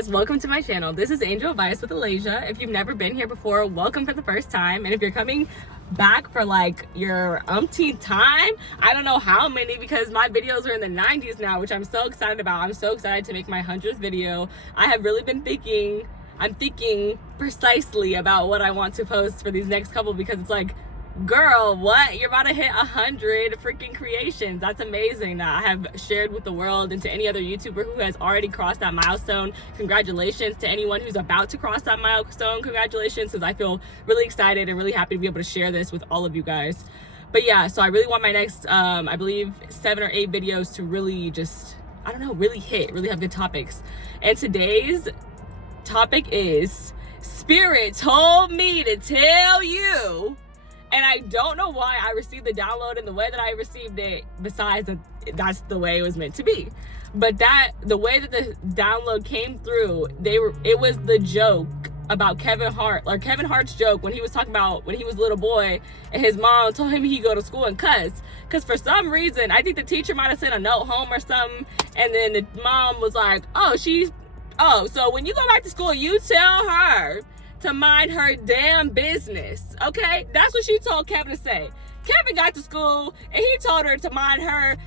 guys, welcome to my channel. This is Angel Advice with Aleijalewis. If you've never been here before, welcome for the first time. And if you're coming back for like your umpteenth time, I don't know how many, because my videos are in the 90s now, which I'm so excited about. I'm so excited to make my 100th video. I have really been thinking, I'm thinking precisely about what I want to post for these next couple, because it's like, girl, what? You're about to hit 100 freaking creations. That's amazing that I have shared with the world, and to any other YouTuber who has already crossed that milestone, congratulations. To anyone who's about to cross that milestone, congratulations, because I feel really excited and really happy to be able to share this with all of you guys. But yeah, so I really want my next, I believe 7 or 8 videos to really just, I don't know, really have good topics. And today's topic is, Spirit told me to tell you. And I don't know why I received the download in the way that I received it, besides that that's the way it was meant to be. But the way that the download came through, it was the joke about Kevin Hart's joke when he was talking about when he was a little boy and his mom told him he'd go to school and cuss. Because for some reason, I think the teacher might have sent a note home or something, and then the mom was like, so when you go back to school, you tell her to mind her damn business, okay? That's what she told Kevin to say. Kevin got to school and he told her to mind her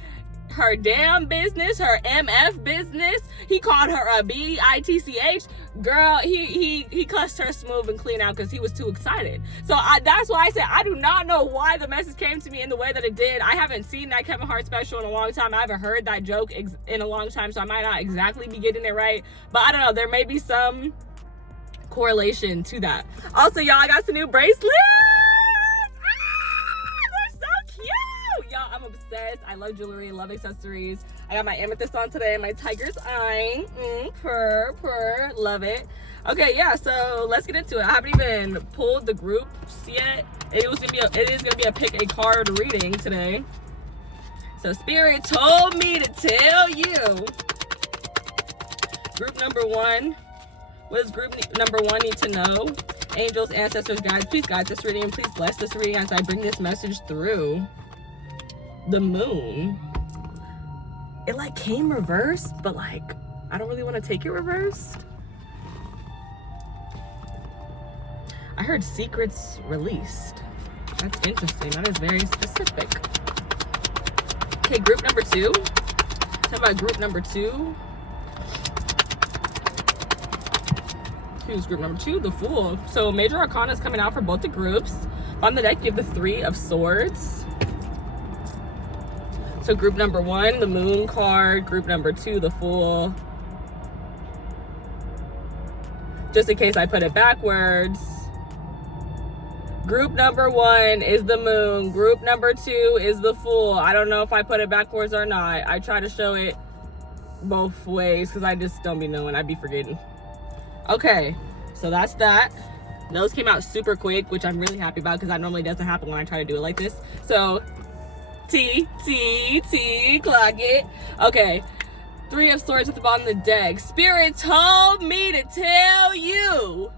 damn business, her MF business. He called her a bitch. Girl, he cussed her smooth and clean out because he was too excited. So that's why I said I do not know why the message came to me in the way that it did. I haven't seen that Kevin Hart special in a long time. I haven't heard that joke in a long time, so I might not exactly be getting it right. But I don't know, there may be some correlation to that. Also, y'all, I got some new bracelets. They're so cute. Y'all, I'm obsessed. I love jewelry, love accessories. I got my amethyst on today, my tiger's eye. Purr, love it. Okay, yeah, so let's get into it. I haven't even pulled the groups yet. It is gonna be a pick a card reading today. So Spirit told me to tell you. Group number 1. What does group number 1 need to know? Angels, ancestors, guides, please guide this reading, and please bless this reading as I bring this message through. The moon. It like came reversed, but like, I don't really want to take it reversed. I heard secrets released. That's interesting. That is very specific. Okay, group number 2. Talk about group number 2. Who's group number 2? The Fool. So major arcana is coming out for both the groups. On the deck, you have the 3 of Swords. So group number 1, the Moon card. Group number 2, the Fool. Just in case I put it backwards. Group number 1 is the Moon. Group number 2 is the Fool. I don't know if I put it backwards or not. I try to show it both ways because I just don't be knowing. I'd be forgetting. Okay, so that's that. Those came out super quick, which I'm really happy about because that normally doesn't happen when I try to do it like this. So, clock it. Okay, 3 of Swords at the bottom of the deck. Spirit told me to tell you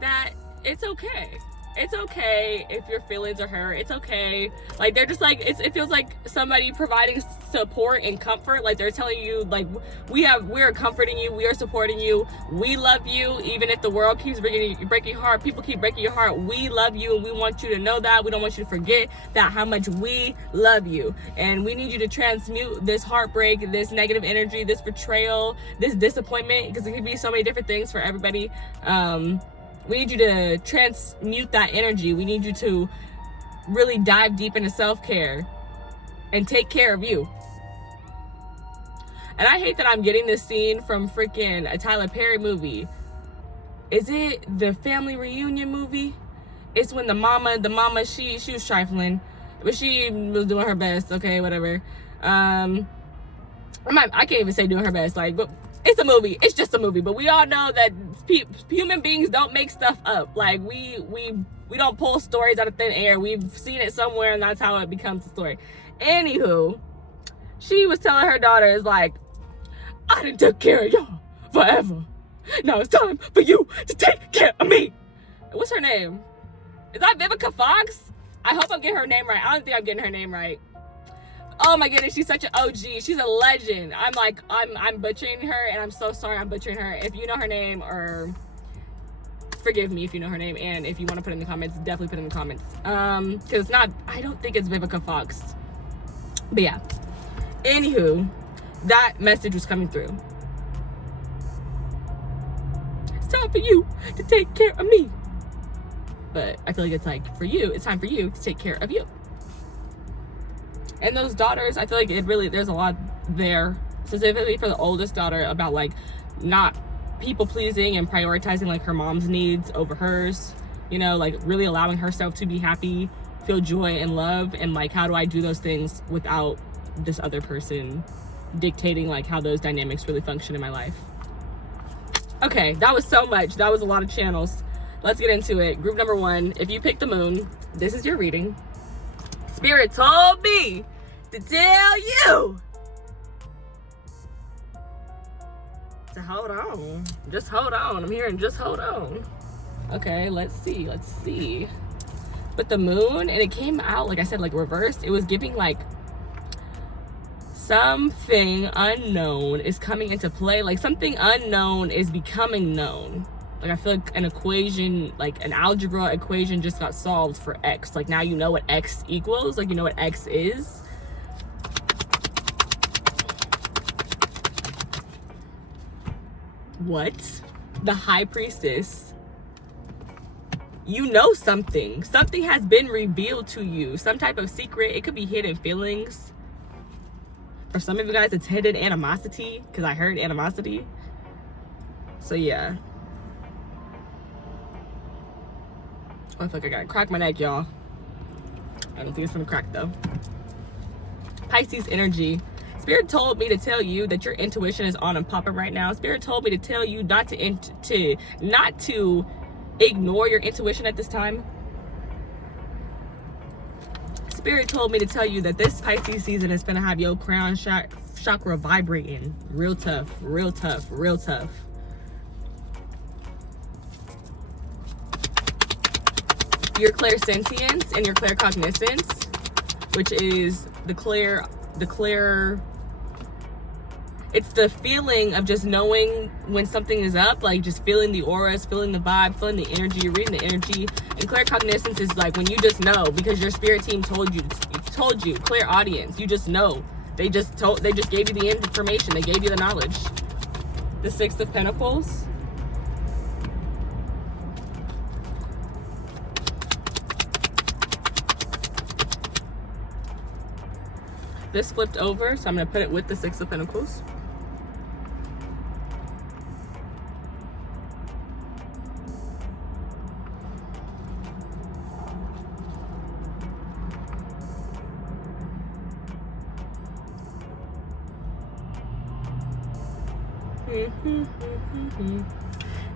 that it's okay. It's okay if your feelings are hurt. It's okay. Like, they're just like, it feels like somebody providing support and comfort. Like, they're telling you, like, we're comforting you. We are supporting you. We love you. Even if the world keeps breaking your heart, people keep breaking your heart, we love you, and we want you to know that. We don't want you to forget that, how much we love you. And we need you to transmute this heartbreak, this negative energy, this betrayal, this disappointment, because it could be so many different things for everybody. We need you to transmute that energy. We need you to really dive deep into self-care and take care of you. And I hate that I'm getting this scene from freaking a Tyler Perry movie. Is it the family reunion movie? It's when the mama, she was trifling, but she was doing her best. Okay, whatever. I can't even say doing her best. Like, but it's a movie. It's just a movie. But we all know that human beings don't make stuff up. Like, we don't pull stories out of thin air. We've seen it somewhere, and that's how it becomes a story. Anywho, she was telling her daughters, like, I done took care of y'all forever. Now it's time for you to take care of me. What's her name? Is that Vivica Fox? I hope I'm getting her name right. I don't think I'm getting her name right. Oh my goodness, she's such an OG. She's a legend. I'm butchering her, and I'm so sorry I'm butchering her. If you know her name, or forgive me if you know her name, and if you want to put it in the comments, definitely put it in the comments. Because it's not, I don't think it's Vivica Fox. But yeah. Anywho, that message was coming through. It's time for you to take care of me. But I feel like it's like, for you, it's time for you to take care of you. And those daughters, I feel like it really, there's a lot there, specifically for the oldest daughter, about like not people pleasing and prioritizing like her mom's needs over hers, you know, like really allowing herself to be happy, feel joy and love, and like, how do I do those things without this other person dictating like how those dynamics really function in my life. Okay, that was so much. That was a lot of channels. Let's get into it. Group number 1, if you pick the moon, this is your reading. Spirit told me to tell you to hold on. Just hold on. I'm hearing just hold on. Okay, let's see. But the moon, and it came out, like I said, like reversed. It was giving like something unknown is coming into play. Like something unknown is becoming known. Like I feel like an equation, like an algebra equation just got solved for X. Like now you know what X equals, like you know what X is. What? The High Priestess. You know something. Something has been revealed to you. Some type of secret. It could be hidden feelings. For some of you guys, it's hidden animosity, because I heard animosity. So yeah. I feel like I gotta crack my neck, y'all. I don't think it's gonna crack though. Pisces energy. Spirit told me to tell you that your intuition is on and popping right now. Spirit told me to tell you not to ignore your intuition at this time. Spirit told me to tell you that this Pisces season is gonna have your crown chakra vibrating real tough, real tough, real tough. Your clairsentience and your claircognizance, which is it's the feeling of just knowing when something is up, like just feeling the auras, feeling the vibe, feeling the energy, reading the energy. And claircognizance is like when you just know because your spirit team told you, clear audience, you just know. They just gave you the information, they gave you the knowledge. The Six of Pentacles. This flipped over, so I'm going to put it with the Six of Pentacles.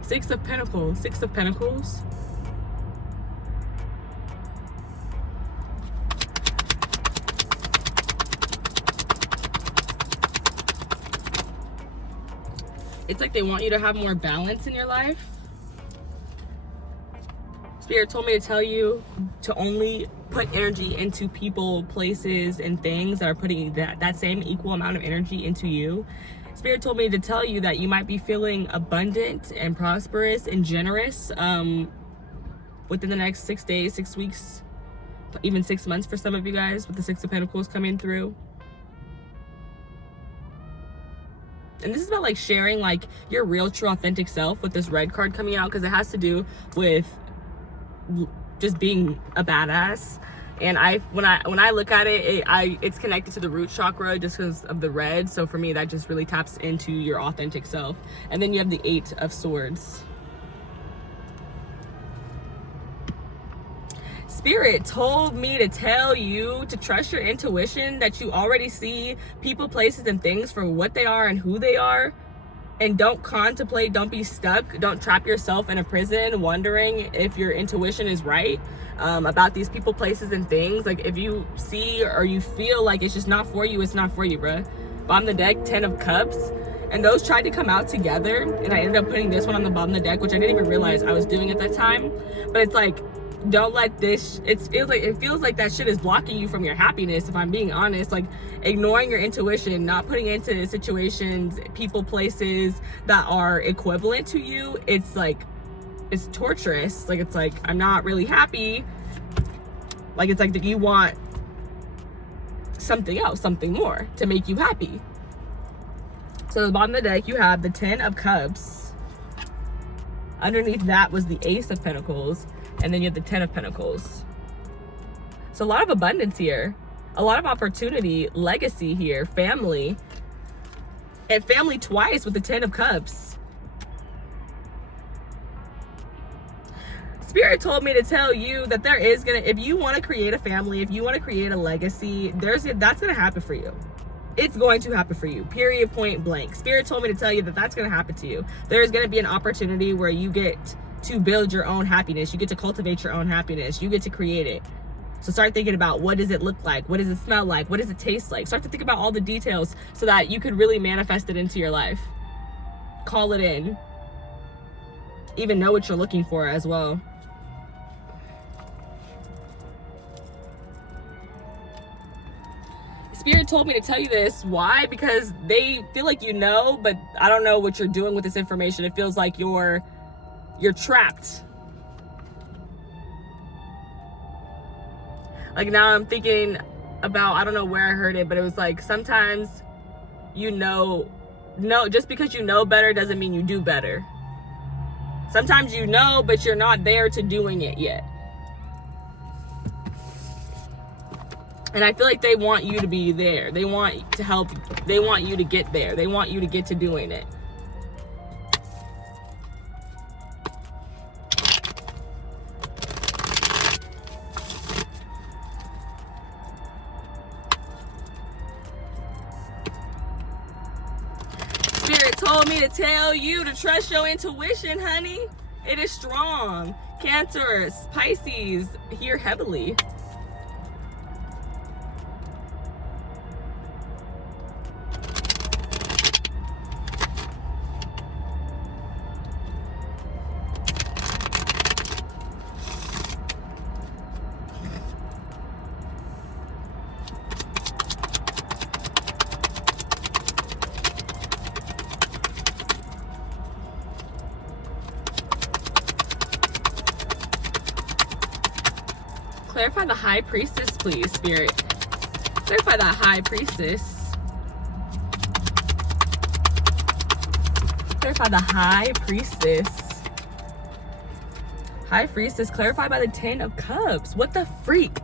Six of Pentacles. Six of Pentacles. It's like they want you to have more balance in your life. Spirit told me to tell you to only put energy into people, places, and things that are putting that same equal amount of energy into you. Spirit told me to tell you that you might be feeling abundant and prosperous and generous within the next 6 days, 6 weeks, even 6 months for some of you guys, with the Six of Pentacles coming through. And this is about like sharing like your real, true, authentic self with this red card coming out, because it has to do with just being a badass. And when I look at it, it's connected to the root chakra just because of the red. So for me, that just really taps into your authentic self. And then you have the Eight of Swords. Spirit told me to tell you to trust your intuition, that you already see people, places, and things for what they are and who they are. And don't contemplate, don't be stuck, don't trap yourself in a prison wondering if your intuition is right about these people, places, and things. Like if you see or you feel like it's just not for you, it's not for you, bruh. Bottom of the deck, 10 of Cups. And those tried to come out together, and I ended up putting this one on the bottom of the deck, which I didn't even realize I was doing at that time. But it's like, don't let this, it feels like that shit is blocking you from your happiness, if I'm being honest. Like, ignoring your intuition, not putting into situations, people, places that are equivalent to you. It's like, it's torturous. Like, it's like, I'm not really happy. Like, it's like that you want something else, something more to make you happy. So at the bottom of the deck, you have the 10 of Cups. Underneath that was the Ace of Pentacles. And then you have the 10 of Pentacles. So a lot of abundance here. A lot of opportunity, legacy here, family. And family twice with the 10 of Cups. Spirit told me to tell you that there is gonna, if you want to create a family, if you want to create a legacy, that's gonna happen for you. It's going to happen for you, period, point blank. Spirit told me to tell you that that's gonna happen to you. There's gonna be an opportunity where you get to build your own happiness. You get to cultivate your own happiness. You get to create it. So start thinking about, what does it look like? What does it smell like? What does it taste like? Start to think about all the details so that you could really manifest it into your life. Call it in. Even know what you're looking for as well. Spirit told me to tell you this. Why? Because they feel like you know, but I don't know what you're doing with this information. It feels like you're trapped. Like, now I'm thinking about, I don't know where I heard it, but it was like, sometimes you know, just because you know better doesn't mean you do better. Sometimes you know, but you're not there to doing it yet. And I feel like they want you to be there. They want to help. They want you to get there. They want you to get to doing it. Spirit told me to tell you to trust your intuition, honey. It is strong. Cancer, Pisces, here heavily. Clarify the High Priestess, please, Spirit. Clarify the High Priestess. Clarify the High Priestess. High Priestess, clarified by the 10 of Cups. What the freak?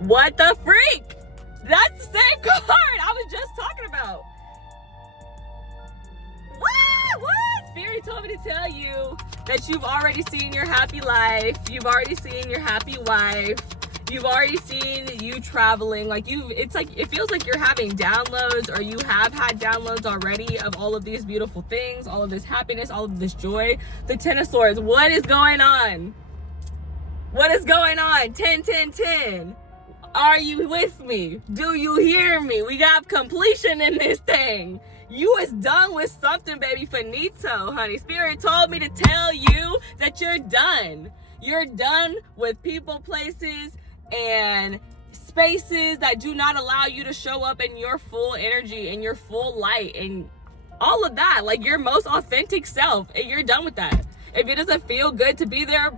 What the freak? That's the same card I was just talking about. What? Spirit told me to tell you that you've already seen your happy life. You've already seen your happy wife. You've already seen you traveling. Like, it's like, it feels like you're having downloads, or you have had downloads already of all of these beautiful things, all of this happiness, all of this joy. The 10 of Swords. What is going on? What is going on? 10, 10, 10. Are you with me? Do you hear me? We got completion in this thing. You is done with something, baby. Finito, honey. Spirit told me to tell you that you're done. You're done with people, places, and spaces that do not allow you to show up in your full energy and your full light and all of that. Like, your most authentic self. And you're done with that. If it doesn't feel good to be there,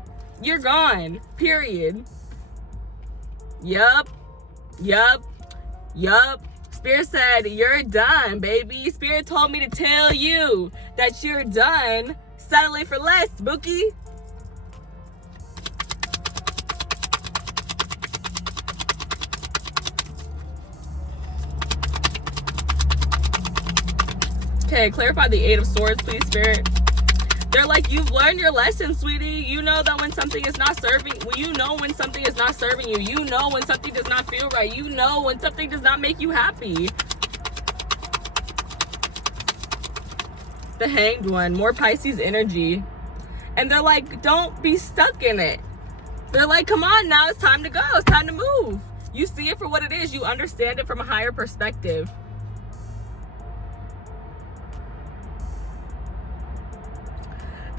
you're gone. Period. Yup. Spirit said, you're done, baby. Spirit told me to tell you that you're done settling for less, Bookie. Okay, clarify the 8 of Swords, please, Spirit. They're like, you've learned your lesson, sweetie. You know that when something is not serving, you know when something is not serving you. You know when something does not feel right. You know when something does not make you happy. The Hanged One, more Pisces energy. And they're like, don't be stuck in it. They're like, come on now, it's time to go. It's time to move. You see it for what it is. You understand it from a higher perspective.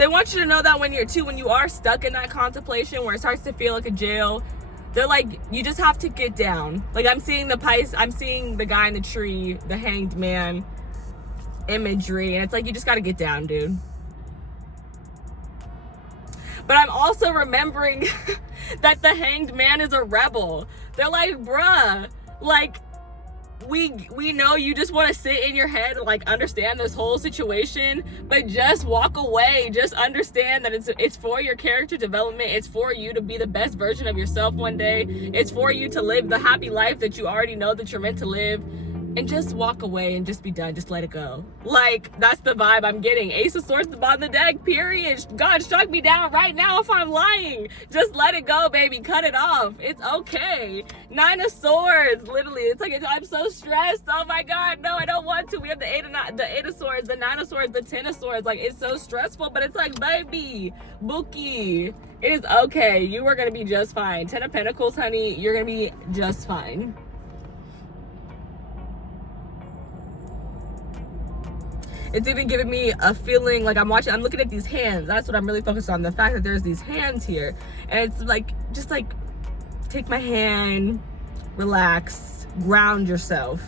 They want you to know that when you are stuck in that contemplation where it starts to feel like a jail, they're like, you just have to get down. Like, I'm seeing the guy in the tree, the hanged man imagery, and it's like, you just got to get down, dude. But I'm also remembering that the hanged man is a rebel. They're like, bruh, like, we know you just want to sit in your head and like understand this whole situation, but just walk away. Just understand that it's for your character development. It's for you to be the best version of yourself one day. It's for you to live the happy life that you already know that you're meant to live. And just walk away and just be done. Just let it go. Like, that's the vibe I'm getting. Ace of Swords on the deck, period. God, strike me down right now if I'm lying. Just let it go, baby. Cut it off. It's okay. Nine of Swords, literally. It's like, I'm so stressed. Oh my God, no, I don't want to. We have the Eight of Swords, the Nine of Swords, the Ten of Swords. Like, it's so stressful, but it's like, baby, Bookie, it is okay. You are going to be just fine. Ten of Pentacles, honey, you're going to be just fine. It's even giving me a feeling like I'm looking at these hands. That's what I'm really focused on. The fact that there's these hands here. And it's like, just like, take my hand, relax, ground yourself.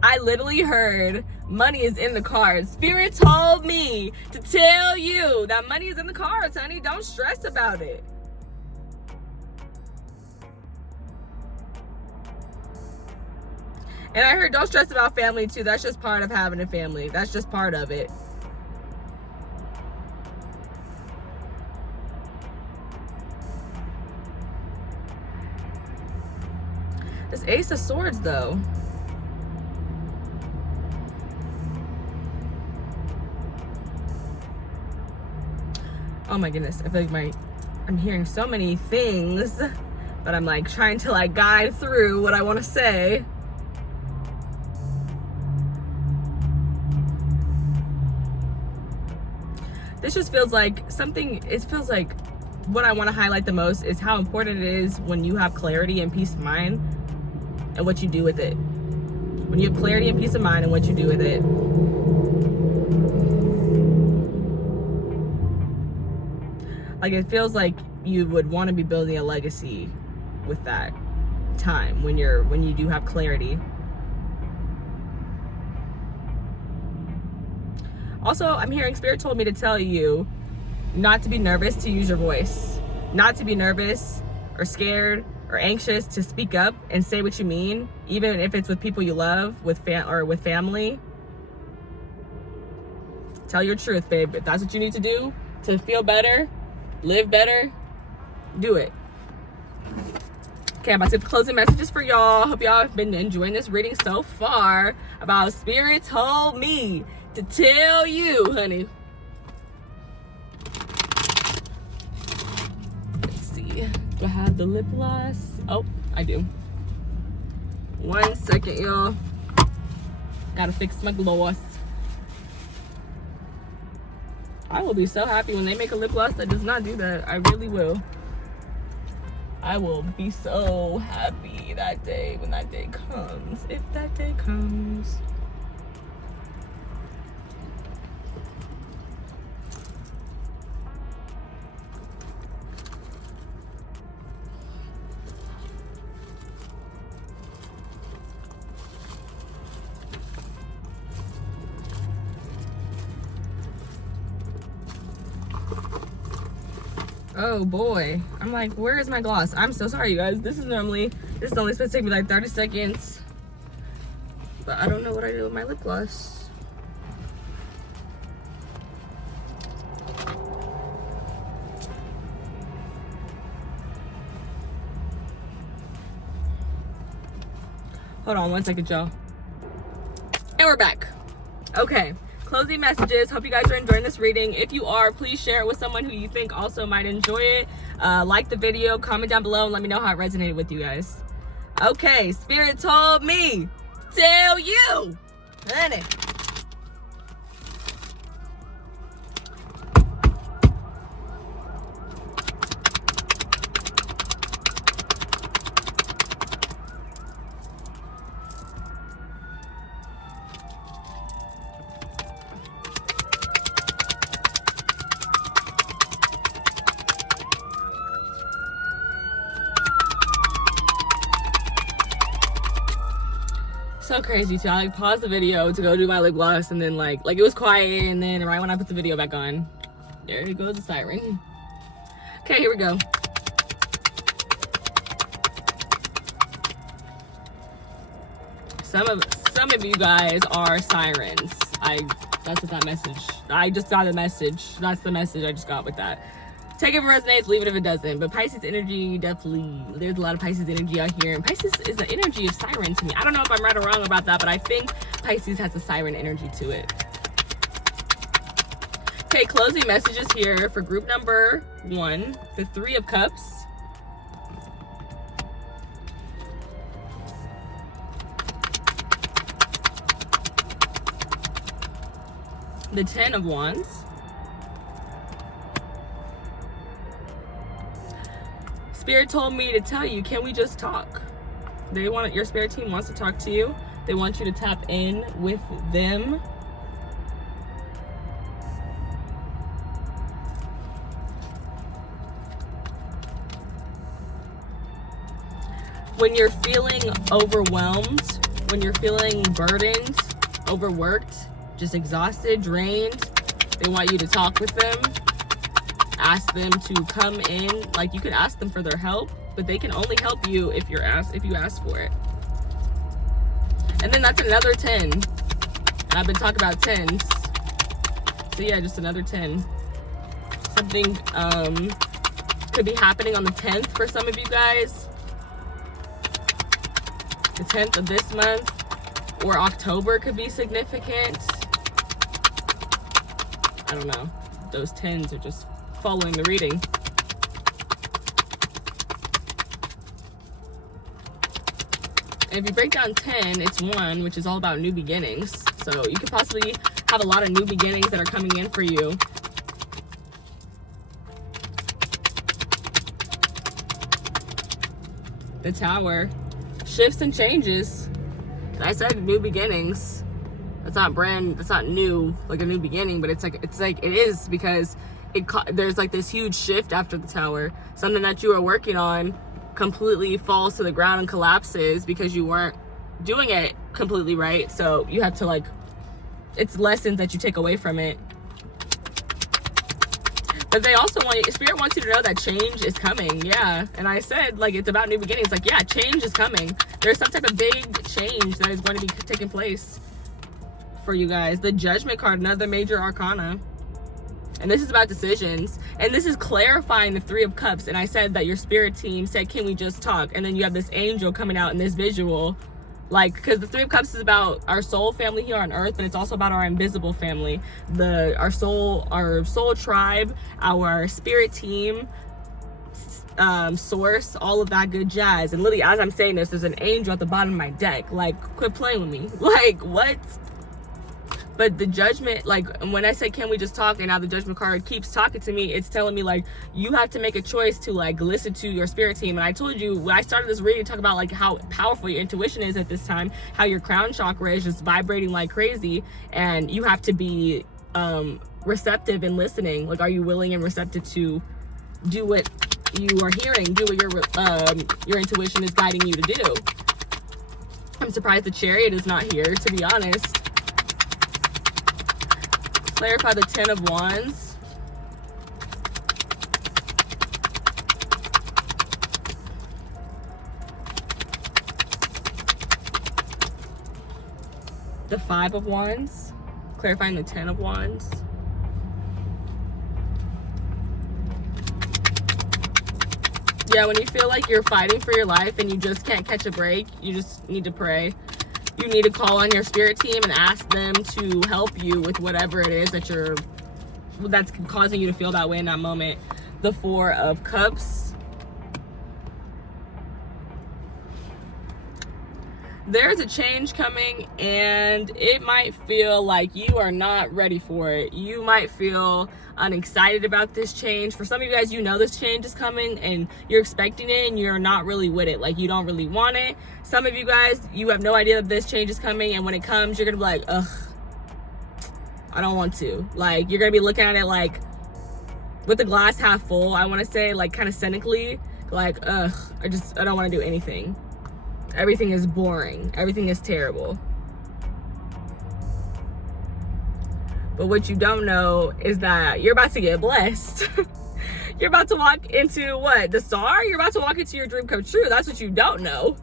I literally heard money is in the cards. Spirit told me to tell you that money is in the cards, honey. Don't stress about it. And I heard don't stress about family too. That's just part of having a family. That's just part of it. This Ace of Swords though. Oh my goodness. I feel like I'm hearing so many things, but I'm like trying to like guide through what I want to say. This just feels like it feels like what I want to highlight the most is how important it is when you have clarity and peace of mind and what you do with it. When you have clarity and peace of mind and what you do with it. Like, it feels like you would want to be building a legacy with that time when you do have clarity. Also, I'm hearing Spirit told me to tell you not to be nervous to use your voice. Not to be nervous or scared or anxious to speak up and say what you mean, even if it's with people you love, with family. Tell your truth, babe. If that's what you need to do to feel better, live better, do it. Okay, I'm about to closing messages for y'all. Hope y'all have been enjoying this reading so far about Spirit told me to tell you, honey. Let's see. Do I have the lip gloss? Oh, I do. 1 second, y'all. Gotta fix my gloss. I will be so happy when they make a lip gloss that does not do that. I really will. I will be so happy that day when that day comes. If that day comes. Oh boy, I'm like, where is my gloss? I'm so sorry, you guys. This is only supposed to take me like 30 seconds, but I don't know what I do with my lip gloss. Hold on 1 second, y'all. And we're back. Okay. Closing messages. Hope you guys are enjoying this reading. If you are, please share it with someone who you think also might enjoy it. Like the video, comment down below, and let me know how it resonated with you guys. Okay, Spirit told me, tell you, honey. so crazy too. I like paused the video to go do my lip gloss, and then like it was quiet, and then right when I put the video back on, there it goes, the siren. Okay, here we go. Some of you guys are sirens. That's what that message. I just got a message. That's the message I just got with that. Take it if it resonates, leave it if it doesn't. But Pisces energy, definitely, there's a lot of Pisces energy out here. And Pisces is the energy of siren to me. I don't know if I'm right or wrong about that, but I think Pisces has a siren energy to it. Okay, closing messages here for group number 1, the 3 of Cups. The 10 of Wands. Spirit told me to tell you, can we just talk? Your spirit team wants to talk to you. They want you to tap in with them. When you're feeling overwhelmed, when you're feeling burdened, overworked, just exhausted, drained, they want you to talk with them. Ask them to come in. Like, you can ask them for their help, but they can only help you if you ask for it. And then that's another 10. And I've been talking about 10s. So yeah, just another 10. Something could be happening on the 10th for some of you guys. The 10th of this month, or October could be significant. I don't know. Those 10s are just following the reading. And if you break down 10, it's 1, which is all about new beginnings. So you could possibly have a lot of new beginnings that are coming in for you. The Tower. Shifts and changes. I said new beginnings. That's not new, like a new beginning, but it's like it is, because there's like this huge shift after the Tower. Something that you are working on completely falls to the ground and collapses because you weren't doing it completely right. So you have to it's lessons that you take away from it. But they also Spirit wants you to know that change is coming. Yeah. And I said, it's about new beginnings. Yeah, change is coming. There's some type of big change that is going to be taking place for you guys. The Judgment card, another major arcana. And this is about decisions. And this is clarifying the 3 of Cups. And I said that your spirit team said, can we just talk? And then you have this angel coming out in this visual. Because the 3 of Cups is about our soul family here on earth, but it's also about our invisible family. Our soul tribe, our spirit team, source, all of that good jazz. And literally, as I'm saying this, there's an angel at the bottom of my deck. Quit playing with me. What? But the Judgment, when I say, can we just talk? And now the Judgment card keeps talking to me. It's telling me, you have to make a choice to, listen to your spirit team. And I told you, when I started this reading, talk about, how powerful your intuition is at this time, how your crown chakra is just vibrating like crazy. And you have to be receptive and listening. Are you willing and receptive to do what you are hearing, do what your intuition is guiding you to do? I'm surprised the Chariot is not here, to be honest. Clarify the 10 of Wands. The 5 of Wands. Clarifying the 10 of Wands. Yeah, when you feel like you're fighting for your life and you just can't catch a break, you just need to pray. You need to call on your spirit team and ask them to help you with whatever it is that's causing you to feel that way in that moment. The 4 of Cups. There's a change coming, and it might feel like you are not ready for it. You might feel unexcited about this change. For some of you guys, this change is coming and you're expecting it and you're not really with it. You don't really want it. Some of you guys, you have no idea that this change is coming, and when it comes, you're gonna be like, ugh, I don't want to. You're gonna be looking at it with the glass half full, I want to say, kind of cynically, ugh, I don't want to do anything. Everything is boring. Everything is terrible. But what you don't know is that you're about to get blessed. You're about to walk into what? The star? You're about to walk into your dream come true. That's what you don't know.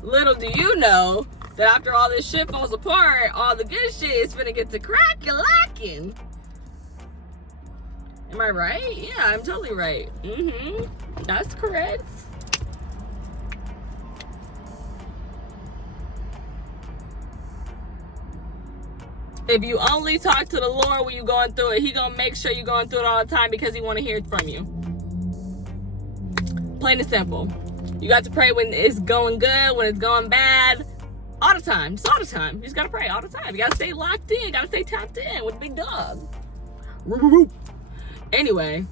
Little do you know that after all this shit falls apart, all the good shit is finna get to crack-a-lacking. Am I right? Yeah, I'm totally right. That's correct. If you only talk to the Lord when you're going through it, he gonna make sure you're going through it all the time because he want to hear it from you. Plain and simple. You got to pray when it's going good, when it's going bad, all the time. Just all the time. You just gotta pray all the time. You gotta stay locked in. Gotta stay tapped in with the big dog. Anyway,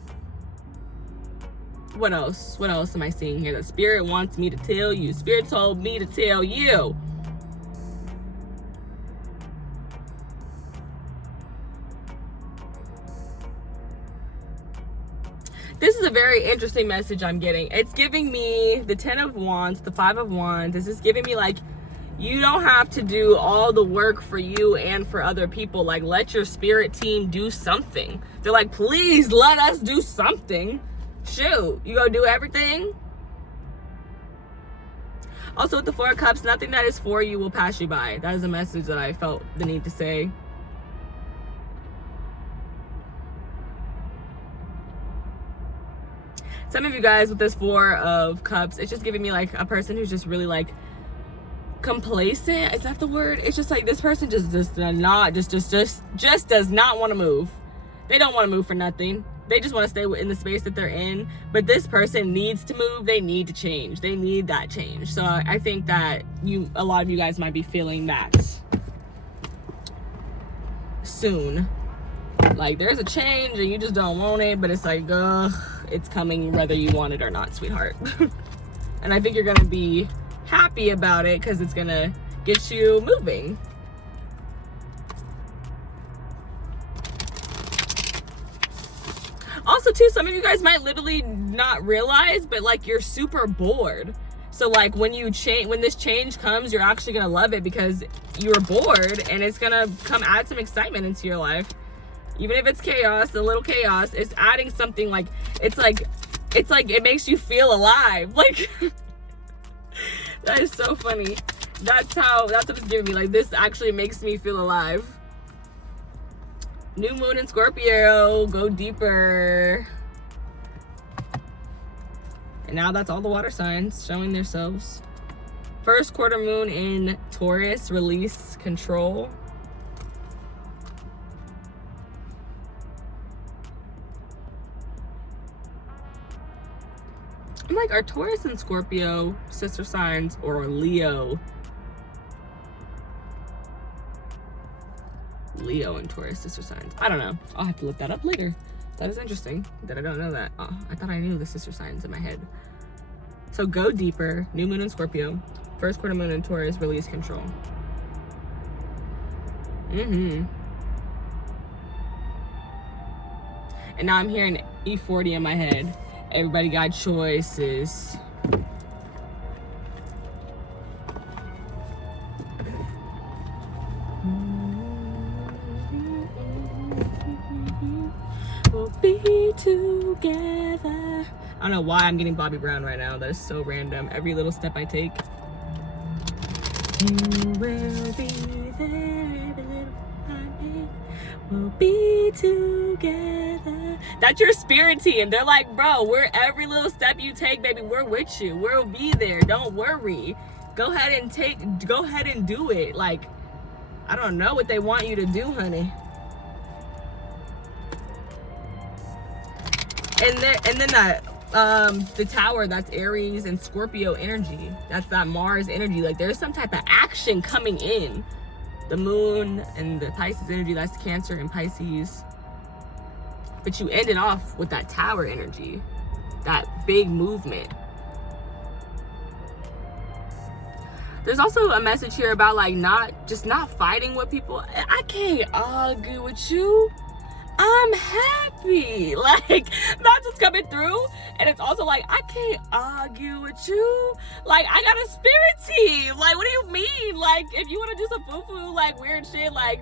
what else? What else am I seeing here? The Spirit wants me to tell you. Spirit told me to tell you. This is a very interesting message I'm getting. It's giving me the 10 of Wands, the 5 of Wands. This is giving me like, you don't have to do all the work for you and for other people. Like, let your spirit team do something. They're like, please let us do something. Shoot, you gonna do everything? Also with the 4 of Cups, nothing that is for you will pass you by. That is a message that I felt the need to say. Some of you guys with this 4 of Cups, it's just giving me like a person who's just really like complacent. Is that the word? It's just like this person just does not want to move. They don't want to move for nothing. They just want to stay in the space that they're in. But this person needs to move. They need to change. They need that change. So I think that a lot of you guys might be feeling that soon. Like there's a change and you just don't want it, but it's like, ugh, it's coming whether you want it or not, sweetheart. And I think you're gonna be happy about it because it's gonna get you moving. Also too, some of you guys might literally not realize, but like you're super bored. So like when this change comes, you're actually gonna love it because you're bored and it's gonna come add some excitement into your life. Even if it's chaos, a little chaos, it's adding something like, it's like it makes you feel alive. Like, that is so funny. That's what it's giving me. Like, this actually makes me feel alive. New moon in Scorpio, go deeper. And now that's all the water signs showing themselves. First quarter moon in Taurus, release control. I'm like, are Taurus and Scorpio sister signs or Leo? Leo and Taurus sister signs. I don't know. I'll have to look that up later. That is interesting that I don't know that. Oh, I thought I knew the sister signs in my head. So go deeper. New moon in Scorpio. First quarter moon in Taurus, release control. And now I'm hearing E40 in my head. Everybody got choices. We'll be together. I don't know why I'm getting Bobby Brown right now. That is so random. Every little step I take. You will be there. Every little I make. We'll be together. That's your spirit team. They're like, bro, every little step you take, baby, we're with you. We'll be there. Don't worry. Go ahead and do it. Like, I don't know what they want you to do, honey. And then that the tower, that's Aries and Scorpio energy. That's that Mars energy. Like, there's some type of action coming in. The moon and the Pisces energy, that's Cancer and Pisces. But you ended off with that tower energy, that big movement. There's also a message here about like not fighting with people. I can't argue with you. I'm happy. Like, that's what's coming through. And it's also like, I can't argue with you. Like, I got a spirit team. Like, what do you mean? Like, if you want to do some foo-foo, like, weird shit, like,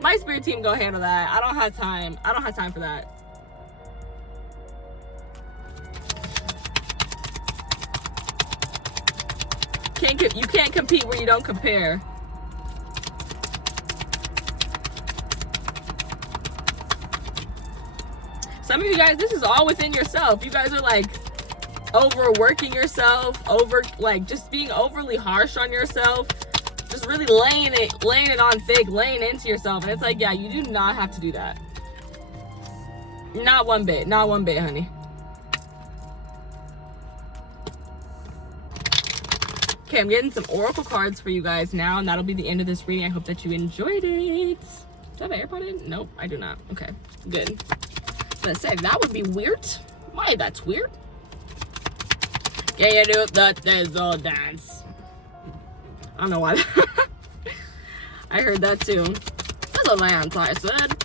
my spirit team go handle that. I don't have time. I don't have time for that. You can't compete where you don't compare. Some of you guys, this is all within yourself. You guys are like overworking yourself, like just being overly harsh on yourself, just really laying it on thick, laying into yourself. And it's like, yeah, you do not have to do that. Not one bit, honey. Okay, I'm getting some oracle cards for you guys now, and that'll be the end of this reading. I hope that you enjoyed it. Do I have an AirPod in? Nope, I do not. Okay, good. Let's say that would be weird. Why? That's weird. Can you do the Dizzle dance? I don't know why. I heard that too. That's a dance, I said.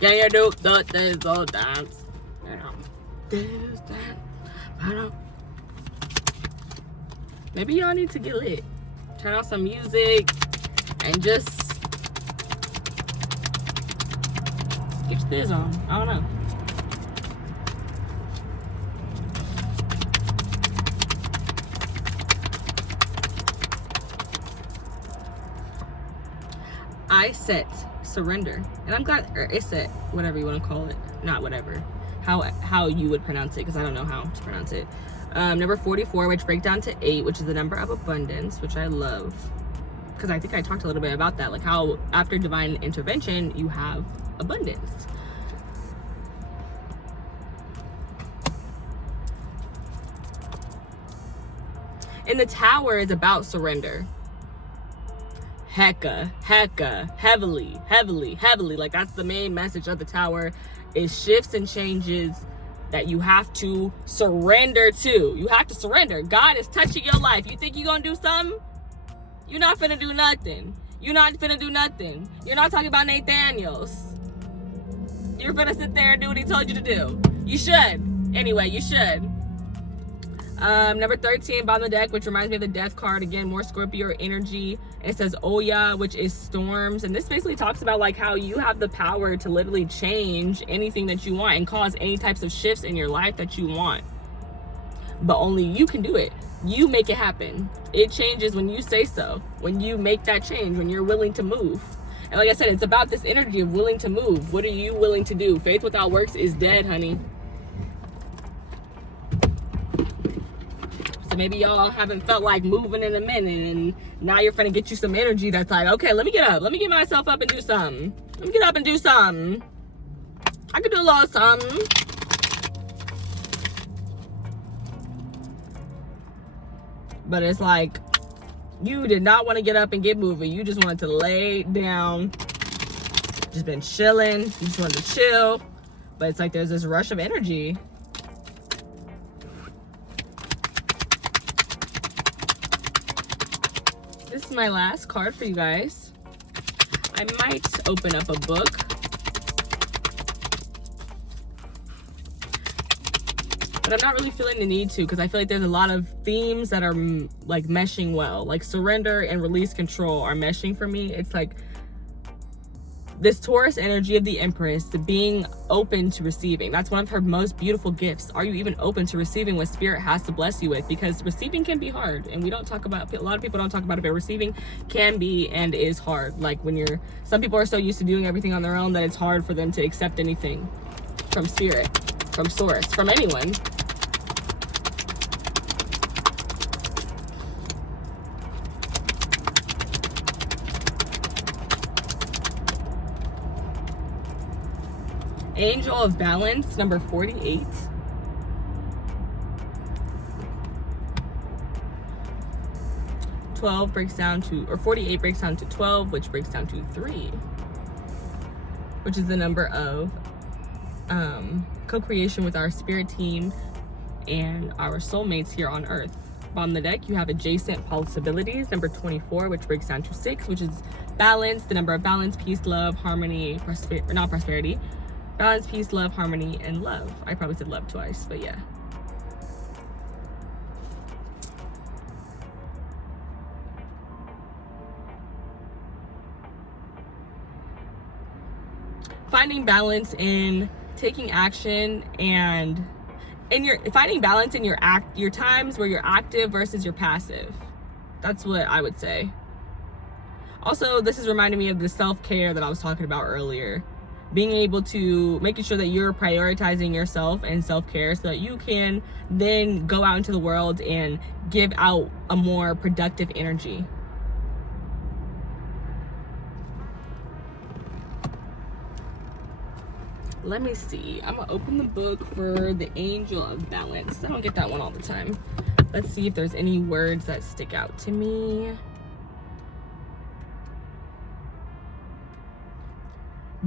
Can you do the Dizzle dance? Maybe y'all need to get lit. Turn on some music and just get your thiz on. I don't know. I set surrender, and I'm glad, or it's set, whatever you want to call it, not whatever, how you would pronounce it, because I don't know how to pronounce it. Number 44, which breaks down to 8, which is the number of abundance, which I love, because I think I talked a little bit about that, like how after divine intervention you have abundance. And the Tower is about surrender. Hecka, heavily. Like, that's the main message of the Tower, is shifts and changes that you have to surrender to. You have to surrender. God is touching your life. You think you're gonna do something? You're not finna do nothing. You're not finna do nothing. You're not talking about Nathaniels. You're finna sit there and do what he told you to do. You should. Anyway, you should. Number 13, bottom of the deck, which reminds me of the Death card. Again, more Scorpio energy. It says Oya, which is storms. And this basically talks about like how you have the power to literally change anything that you want and cause any types of shifts in your life that you want. But only you can do it. You make it happen. It changes when you say so. When you make that change, when you're willing to move. And like I said, it's about this energy of willing to move. What are you willing to do? Faith without works is dead, honey. Maybe y'all haven't felt like moving in a minute, and now you're finna get you some energy that's like, okay, let me get up. Let me get myself up and do something. Let me get up and do something. I could do a little something. But it's like, you did not want to get up and get moving. You just wanted to lay down. Just been chilling. You just wanted to chill. But it's like there's this rush of energy. This is my last card for you guys. I might open up a book. But I'm not really feeling the need to, because I feel like there's a lot of themes that are like meshing well. Like surrender and release control are meshing for me. It's like this Taurus energy of the Empress, the being open to receiving. That's one of her most beautiful gifts. Are you even open to receiving what Spirit has to bless you with? Because receiving can be hard, and we don't talk about, a lot of people don't talk about it, but receiving can be and is hard. Like when some people are so used to doing everything on their own that it's hard for them to accept anything from Spirit, from Source, from anyone. Angel of Balance, number 48. Or 48 breaks down to 12, which breaks down to 3, which is the number of co-creation with our spirit team and our soulmates here on Earth. Bottom of the deck, you have adjacent possibilities. Number 24, which breaks down to 6, which is balance. The number of balance, peace, love, harmony, not prosperity. Balance, peace, love, harmony, and love. I probably said love twice, but yeah. Finding balance in taking action and finding balance in your times where you're active versus your passive. That's what I would say. Also, this is reminding me of the self-care that I was talking about earlier. Being able to making sure that you're prioritizing yourself and self-care so that you can then go out into the world and give out a more productive energy. Let me see. I'm gonna open the book for the Angel of Balance. I don't get that one all the time. Let's see if there's any words that stick out to me.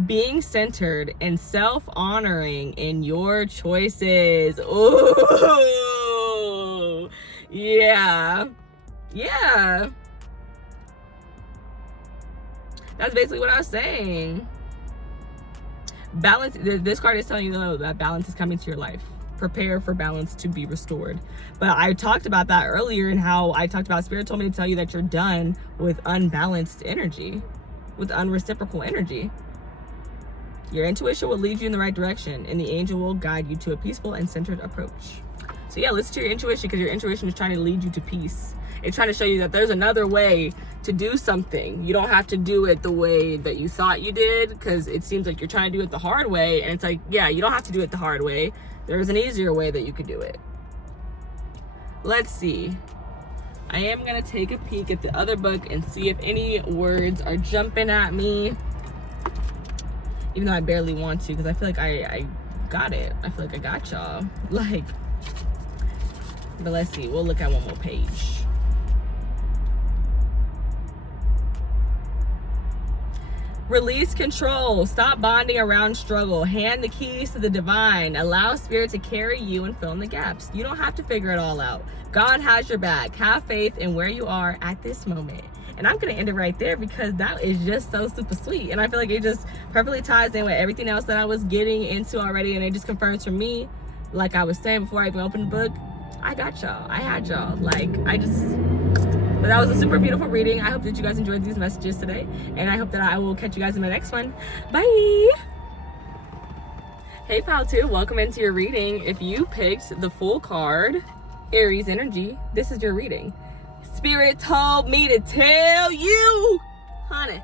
Being centered and self-honoring in your choices. Ooh, yeah. Yeah. That's basically what I was saying. Balance, this card is telling you that balance is coming to your life. Prepare for balance to be restored. But I talked about that earlier and how I talked about Spirit told me to tell you that you're done with unbalanced energy, with unreciprocal energy. Your intuition will lead you in the right direction, and the angel will guide you to a peaceful and centered approach. So yeah, listen to your intuition, because your intuition is trying to lead you to peace. It's trying to show you that there's another way to do something. You don't have to do it the way that you thought you did, because it seems like you're trying to do it the hard way. And it's like, yeah, you don't have to do it the hard way. There's an easier way that you could do it. Let's see. I am going to take a peek at the other book and see if any words are jumping at me. Even though I barely want to, because I feel like I got it. I feel like I got y'all. But let's see. We'll look at one more page. Release control. Stop bonding around struggle. Hand the keys to the divine. Allow Spirit to carry you and fill in the gaps. You don't have to figure it all out. God has your back. Have faith in where you are at this moment. And I'm going to end it right there, because that is just so super sweet. And I feel like it just perfectly ties in with everything else that I was getting into already. And it just confirms for me, like I was saying before I even opened the book, I got y'all. I had y'all. But that was a super beautiful reading. I hope that you guys enjoyed these messages today. And I hope that I will catch you guys in the next one. Bye. Hey, pal 2. Welcome into your reading. If you picked the full card, Aries energy, this is your reading. Spirit told me to tell you, honey,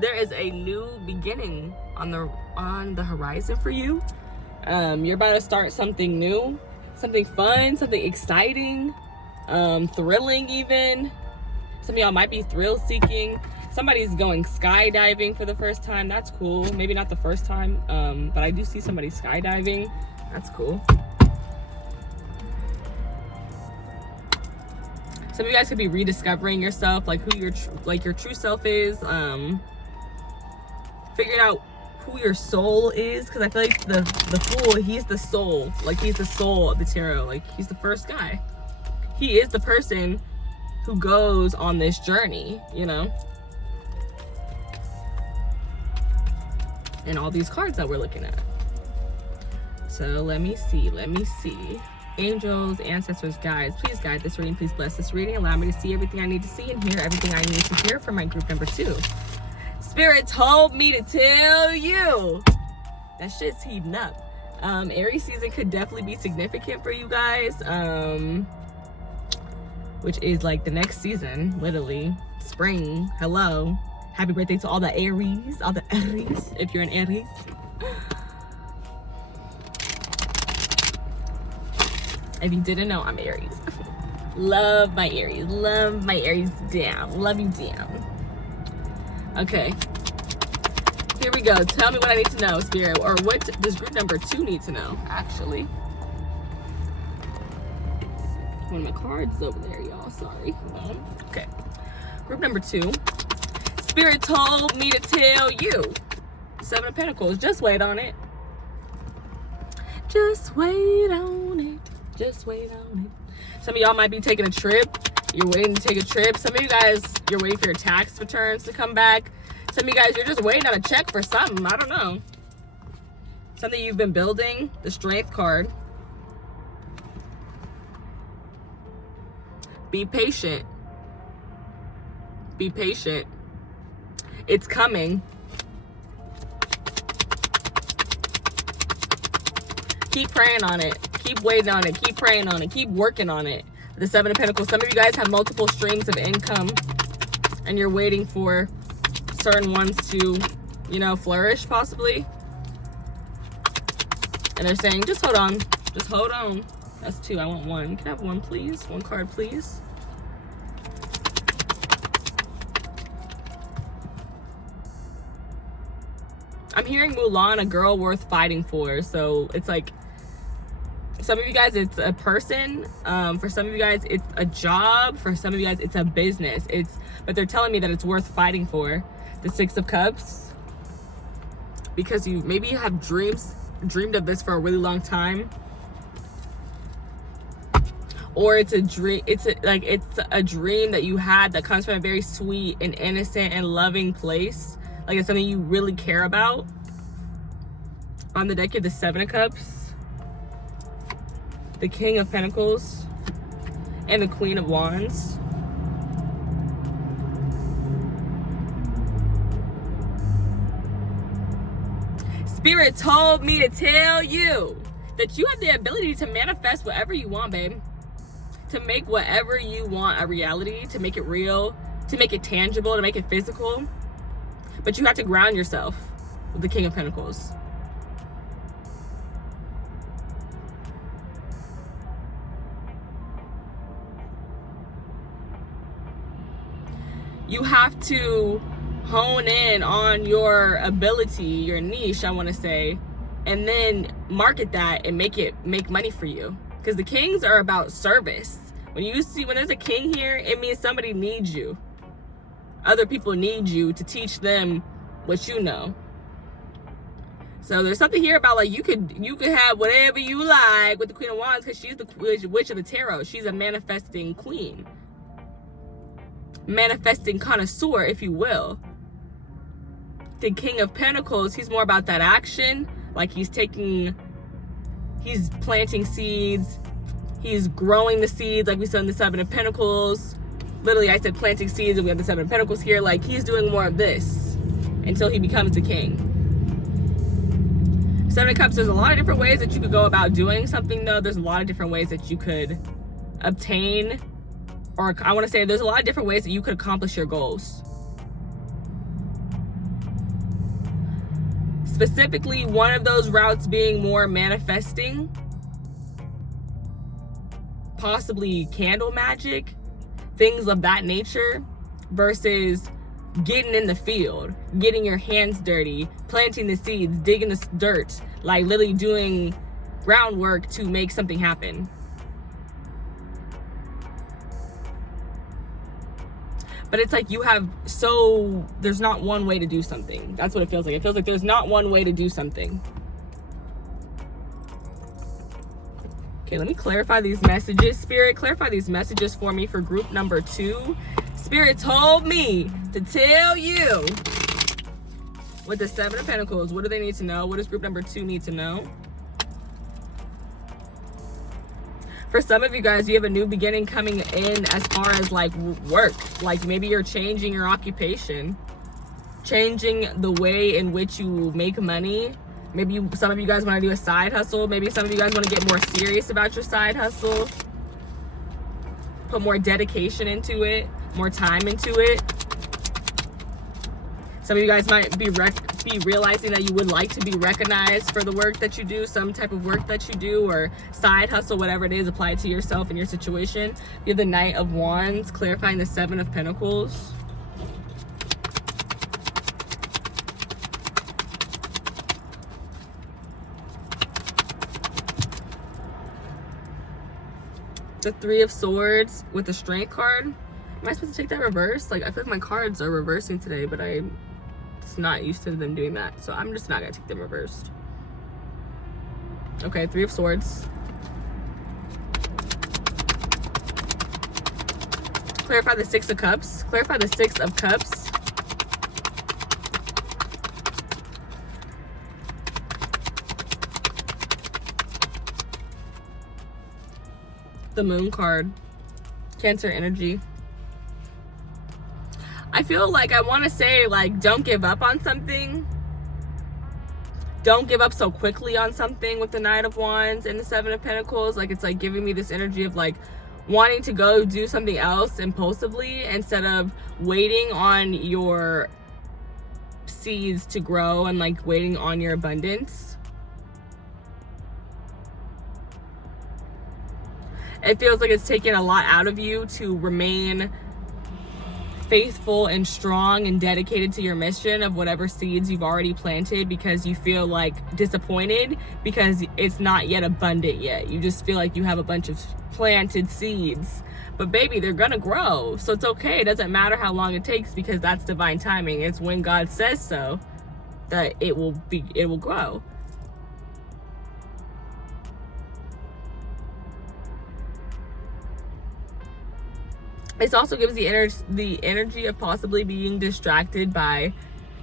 there is a new beginning on the horizon for you. You're about to start something new, something fun, something exciting, thrilling even. Some of y'all might be thrill seeking. Somebody's going skydiving for the first time. That's cool. Maybe not the first time, but I do see somebody skydiving. That's cool. Some of you guys could be rediscovering yourself, like who your true self is. Figuring out who your soul is, because I feel like the Fool, he's the soul. Like, he's the soul of the tarot. Like, he's the first guy. He is the person who goes on this journey, you know? And all these cards that we're looking at. So let me see. Angels, ancestors, guides, please guide this reading. Please bless this reading. Allow me to see everything I need to see and hear everything I need to hear from my group number 2. Spirit told me to tell you. That shit's heating up. Aries season could definitely be significant for you guys. Which is like the next season, literally. Spring. Hello. Happy birthday to all the Aries. All the Aries, if you're an Aries. If you didn't know, I'm Aries. Love my Aries. Love my Aries down. Love you down. Okay. Here we go. Tell me what I need to know, Spirit. Or what does group number 2 need to know, actually. One of my cards is over there, y'all. Sorry. Okay. Group number 2. Spirit told me to tell you. 7 of Pentacles. Just wait on it. Just wait on it. Just wait on it. Some of y'all might be taking a trip. You're waiting to take a trip. Some of you guys, you're waiting for your tax returns to come back. Some of you guys, you're just waiting on a check for something. I don't know. Something you've been building. The Strength card. Be patient. Be patient. It's coming. Keep praying on it. Keep waiting on it. Keep praying on it. Keep working on it. The Seven of Pentacles. Some of you guys have multiple streams of income and you're waiting for certain ones to, you know, flourish possibly. And they're saying, just hold on. Just hold on. That's 2. I want 1. Can I have 1, please? 1 card, please. I'm hearing Mulan, a girl worth fighting for. So it's like, some of you guys, it's a person. For some of you guys, it's a job. For some of you guys, it's a business. But they're telling me that it's worth fighting for. The 6 of Cups. Because you maybe have dreamed of this for a really long time. Or it's a dream. It's a dream that you had that comes from a very sweet and innocent and loving place. Like it's something you really care about. On the deck, you have the 7 of Cups. The King of Pentacles and the Queen of Wands. Spirit told me to tell you that you have the ability to manifest whatever you want, babe. To make whatever you want a reality, to make it real, to make it tangible, to make it physical. But you have to ground yourself with the King of Pentacles. You have to hone in on your ability, your niche, I want to say, and then market that and make money for you. Because the kings are about service. When there's a king here, it means somebody needs you. Other people need you to teach them what you know. So there's something here about like you could have whatever you like with the Queen of Wands, because she's the witch of the tarot. She's a manifesting queen. Manifesting connoisseur, if you will. The King of Pentacles, he's more about that action. Like he's planting seeds. He's growing the seeds, like we saw in the 7 of Pentacles. Literally, I said planting seeds, and we have the 7 of Pentacles here. Like he's doing more of this until he becomes the king. 7 of Cups, there's a lot of different ways that you could go about doing something, though. There's a lot of different ways that you could obtain, or I want to say there's a lot of different ways that you could accomplish your goals. Specifically, one of those routes being more manifesting, possibly candle magic, things of that nature, versus getting in the field, getting your hands dirty, planting the seeds, digging the dirt, like literally doing groundwork to make something happen. But it's like there's not one way to do something. That's what it feels like. It feels like there's not one way to do something. Okay, let me clarify these messages. Spirit, clarify these messages for me for group number 2. Spirit told me to tell you with the 7 of Pentacles, what do they need to know? What does group number 2 need to know? For some of you guys, you have a new beginning coming in as far as like work. Like maybe you're changing your occupation, changing the way in which you make money. Maybe some of you guys want to do a side hustle. Maybe some of you guys want to get more serious about your side hustle. Put more dedication into it, more time into it. Some of you guys might be realizing that you would like to be recognized for the work that you do, some type of work that you do, or side hustle, whatever it is, apply it to yourself and your situation. You have the Knight of Wands, clarifying the 7 of Pentacles. The 3 of Swords with the Strength card. Am I supposed to take that reverse? Like, I feel like my cards are reversing today, but I'm just not used to them doing that. So I'm just not gonna take them reversed. Okay, 3 of Swords. Clarify the Six of Cups. Clarify the Six of Cups. The Moon card. Cancer energy. I feel like I want to say, like, don't give up on something. Don't give up so quickly on something with the Knight of Wands and the Seven of Pentacles. Like, it's like giving me this energy of like wanting to go do something else impulsively instead of waiting on your seeds to grow and like waiting on your abundance. It feels like it's taking a lot out of you to remain faithful and strong and dedicated to your mission of whatever seeds you've already planted, because you feel like disappointed because it's not yet abundant yet. You just feel like you have a bunch of planted seeds, but baby, they're gonna grow, so it's okay. It doesn't matter how long it takes, because that's divine timing. It's when God says so that it will grow. This also gives the energy of possibly being distracted by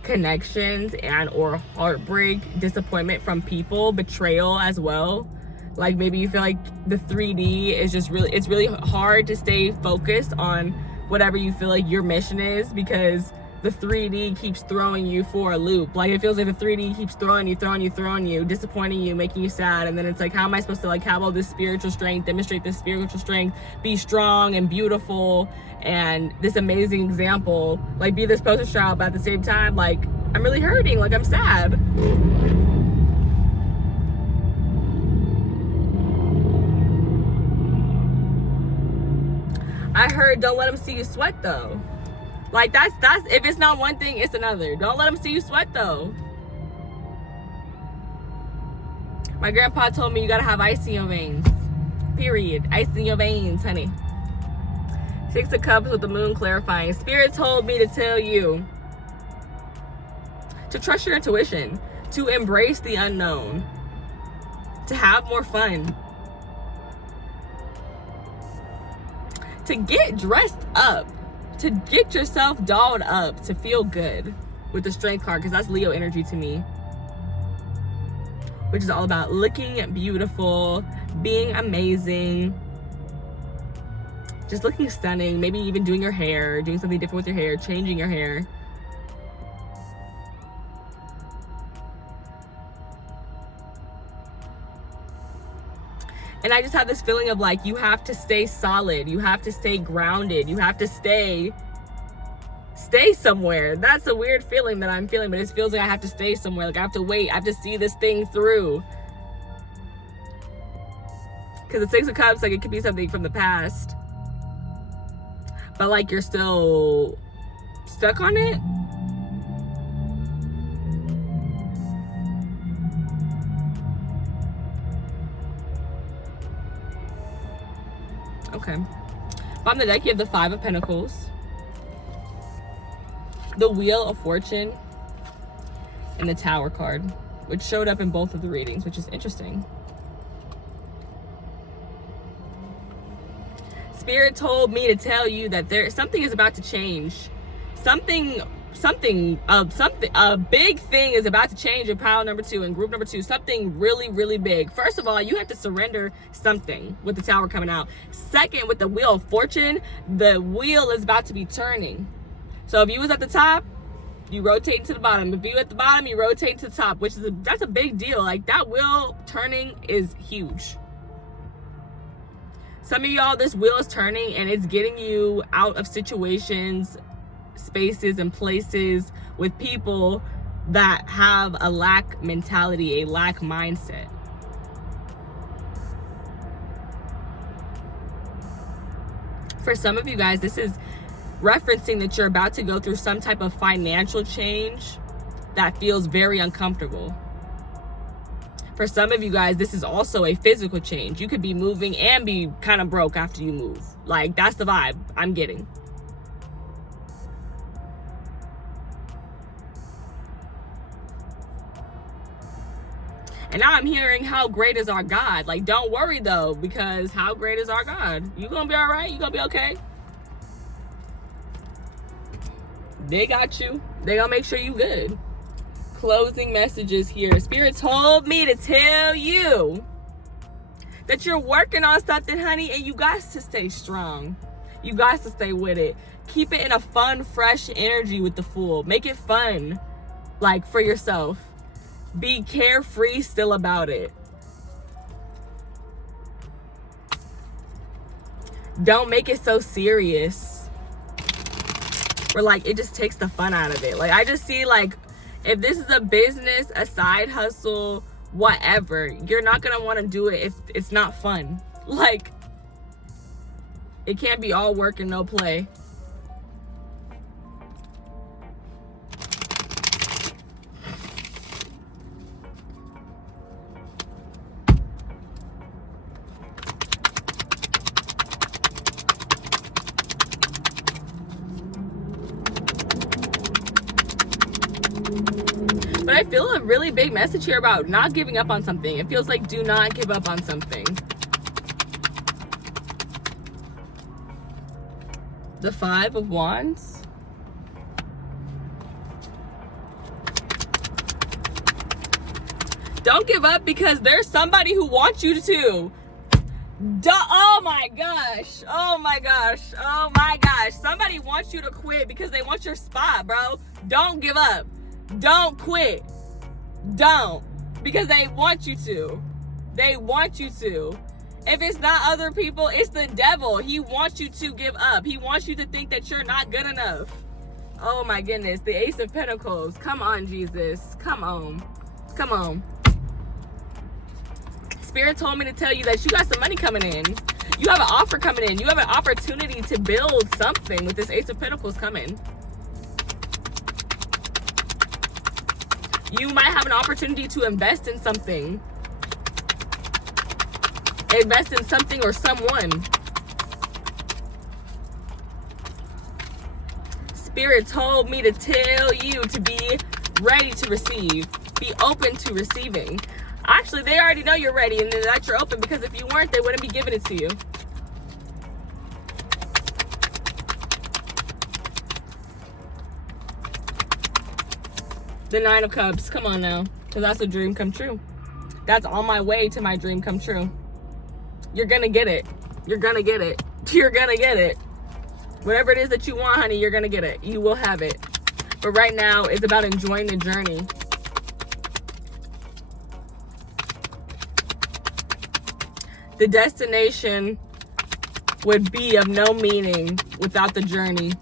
connections and or heartbreak, disappointment from people, betrayal as well. Like maybe you feel like the 3D is just it's really hard to stay focused on whatever you feel like your mission is, because the 3D keeps throwing you for a loop. Like it feels like the 3D keeps throwing you, disappointing you, making you sad. And then it's like, how am I supposed to like have all this spiritual strength, demonstrate this spiritual strength, be strong and beautiful and this amazing example, like be this poster child, but at the same time, like I'm really hurting, like I'm sad. I heard don't let them see you sweat though. Like that's if it's not one thing, it's another. Don't let them see you sweat though. My grandpa told me you gotta have ice in your veins. Period. Ice in your veins, honey. Six of Cups with the Moon clarifying. Spirit told me to tell you to trust your intuition, to embrace the unknown, to have more fun, to get dressed up, to get yourself dolled up, to feel good with the Strength card, because that's Leo energy to me, which is all about looking beautiful, being amazing, just looking stunning, maybe even doing your hair, doing something different with your hair, changing your hair. And I just have this feeling of like, you have to stay solid. You have to stay grounded. You have to stay somewhere. That's a weird feeling that I'm feeling, but it feels like I have to stay somewhere. Like I have to wait. I have to see this thing through. Because the Six of Cups, like it could be something from the past, but like you're still stuck on it. Okay. Bottom of the deck, you have the Five of Pentacles, the Wheel of Fortune, and the Tower card, which showed up in both of the readings, which is interesting. Spirit told me to tell you that something is about to change. A big thing is about to change in pile number 2 and group number 2. Something really, really big. First of all, you have to surrender something with the Tower coming out. Second, with the Wheel of Fortune, the wheel is about to be turning. So if you was at the top, you rotate to the bottom. If you at the bottom, you rotate to the top, that's a big deal. Like that wheel turning is huge. Some of y'all, this wheel is turning and it's getting you out of situations, spaces, and places with people that have a lack mentality, a lack mindset. For some of you guys, this is referencing that you're about to go through some type of financial change that feels very uncomfortable. For some of you guys, this is also a physical change. You could be moving and be kind of broke after you move. Like, that's the vibe I'm getting. And now I'm hearing, how great is our God? Like, don't worry though, because how great is our God? You gonna be all right? You gonna be okay? They got you. They gonna make sure you good. Closing messages here. Spirit told me to tell you that you're working on something, honey, and you got to stay strong. You got to stay with it. Keep it in a fun, fresh energy with the Fool. Make it fun, like, for yourself. Be carefree still about it. Don't make it so serious, or like it just takes the fun out of it. Like, I just see, like, if this is a business, a side hustle, whatever, you're not gonna want to do it if it's not fun. Like, it can't be all work and no play. But I feel a really big message here about not giving up on something. It feels like do not give up on something. The Five of Wands. Don't give up because there's somebody who wants you to. Oh my gosh. Oh my gosh. Oh my gosh. Somebody wants you to quit because they want your spot, bro. Don't give up. Don't quit. Don't. Because they want you to. They want you to. If it's not other people, it's the devil. He wants you to give up. He wants you to think that you're not good enough. Oh my goodness. The Ace of Pentacles. Come on, Jesus. Come on. Come on. Spirit told me to tell you that you got some money coming in. You have an offer coming in. You have an opportunity to build something with this Ace of Pentacles coming. You might have an opportunity to invest in something. Invest in something or someone. Spirit told me to tell you to be ready to receive. Be open to receiving. Actually, they already know you're ready and that you're open, because if you weren't, they wouldn't be giving it to you. The Nine of Cups. Come on now. Because that's a dream come true. That's on my way to my dream come true. You're going to get it. You're going to get it. You're going to get it. Whatever it is that you want, honey, you're going to get it. You will have it. But right now, it's about enjoying the journey. The destination would be of no meaning without the journey.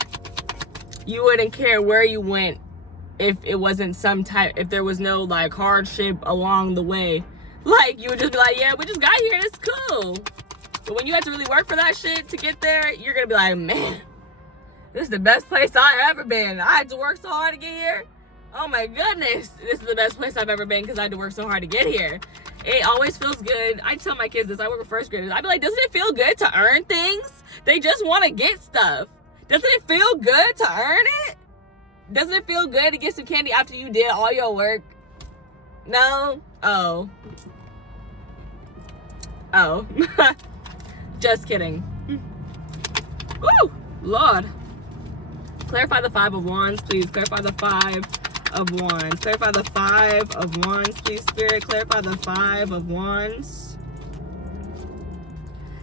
You wouldn't care where you went if it wasn't if there was no like hardship along the way. Like, you would just be like, yeah, we just got here and it's cool. But when you have to really work for that shit to get there, you're gonna be like, man, this is the best place I've ever been. I had to work so hard to get here. Oh my goodness, this is the best place I've ever been because I had to work so hard to get here. It always feels good. I tell my kids this. I work with first graders. I'd be like, doesn't it feel good to earn things? They just want to get stuff. Doesn't it feel good to earn it? Doesn't it feel good to get some candy after you did all your work? No? Oh. Oh. Just kidding. Woo! Lord. Clarify the Five of Wands, please. Clarify the Five of Wands. Clarify the Five of Wands, please, Spirit. Clarify the Five of Wands.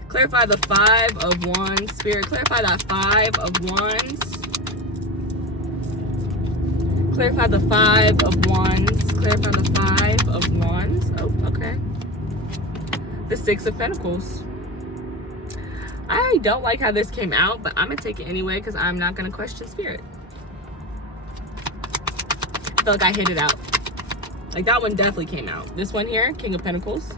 Clarify the Five of Wands, Spirit. Clarify that Five of Wands. Clarify the Five of Wands. Clarify the Five of Wands. Oh, okay. The Six of Pentacles. I don't like how this came out, but I'm going to take it anyway because I'm not going to question Spirit. I feel like I hit it out. Like, that one definitely came out. This one here, King of Pentacles.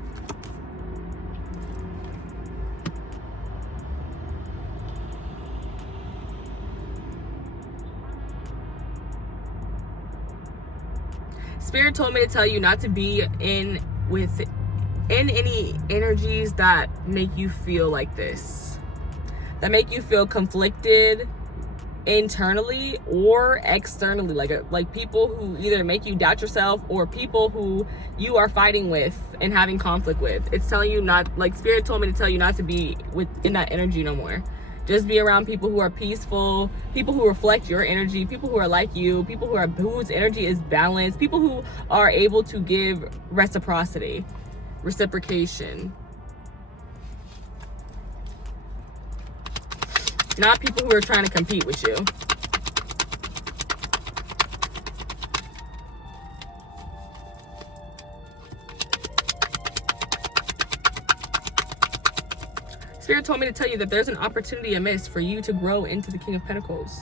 Spirit told me to tell you not to be in any energies that make you feel like this. That make you feel conflicted internally or externally, like people who either make you doubt yourself or people who you are fighting with and having conflict with. It's telling you not, like, Spirit told me to tell you not to be in that energy no more. Just be around people who are peaceful, people who reflect your energy, people who are like you, people whose energy is balanced, people who are able to give reciprocity, reciprocation. Not people who are trying to compete with you. Spirit told me to tell you that there's an opportunity amiss for you to grow into the King of Pentacles.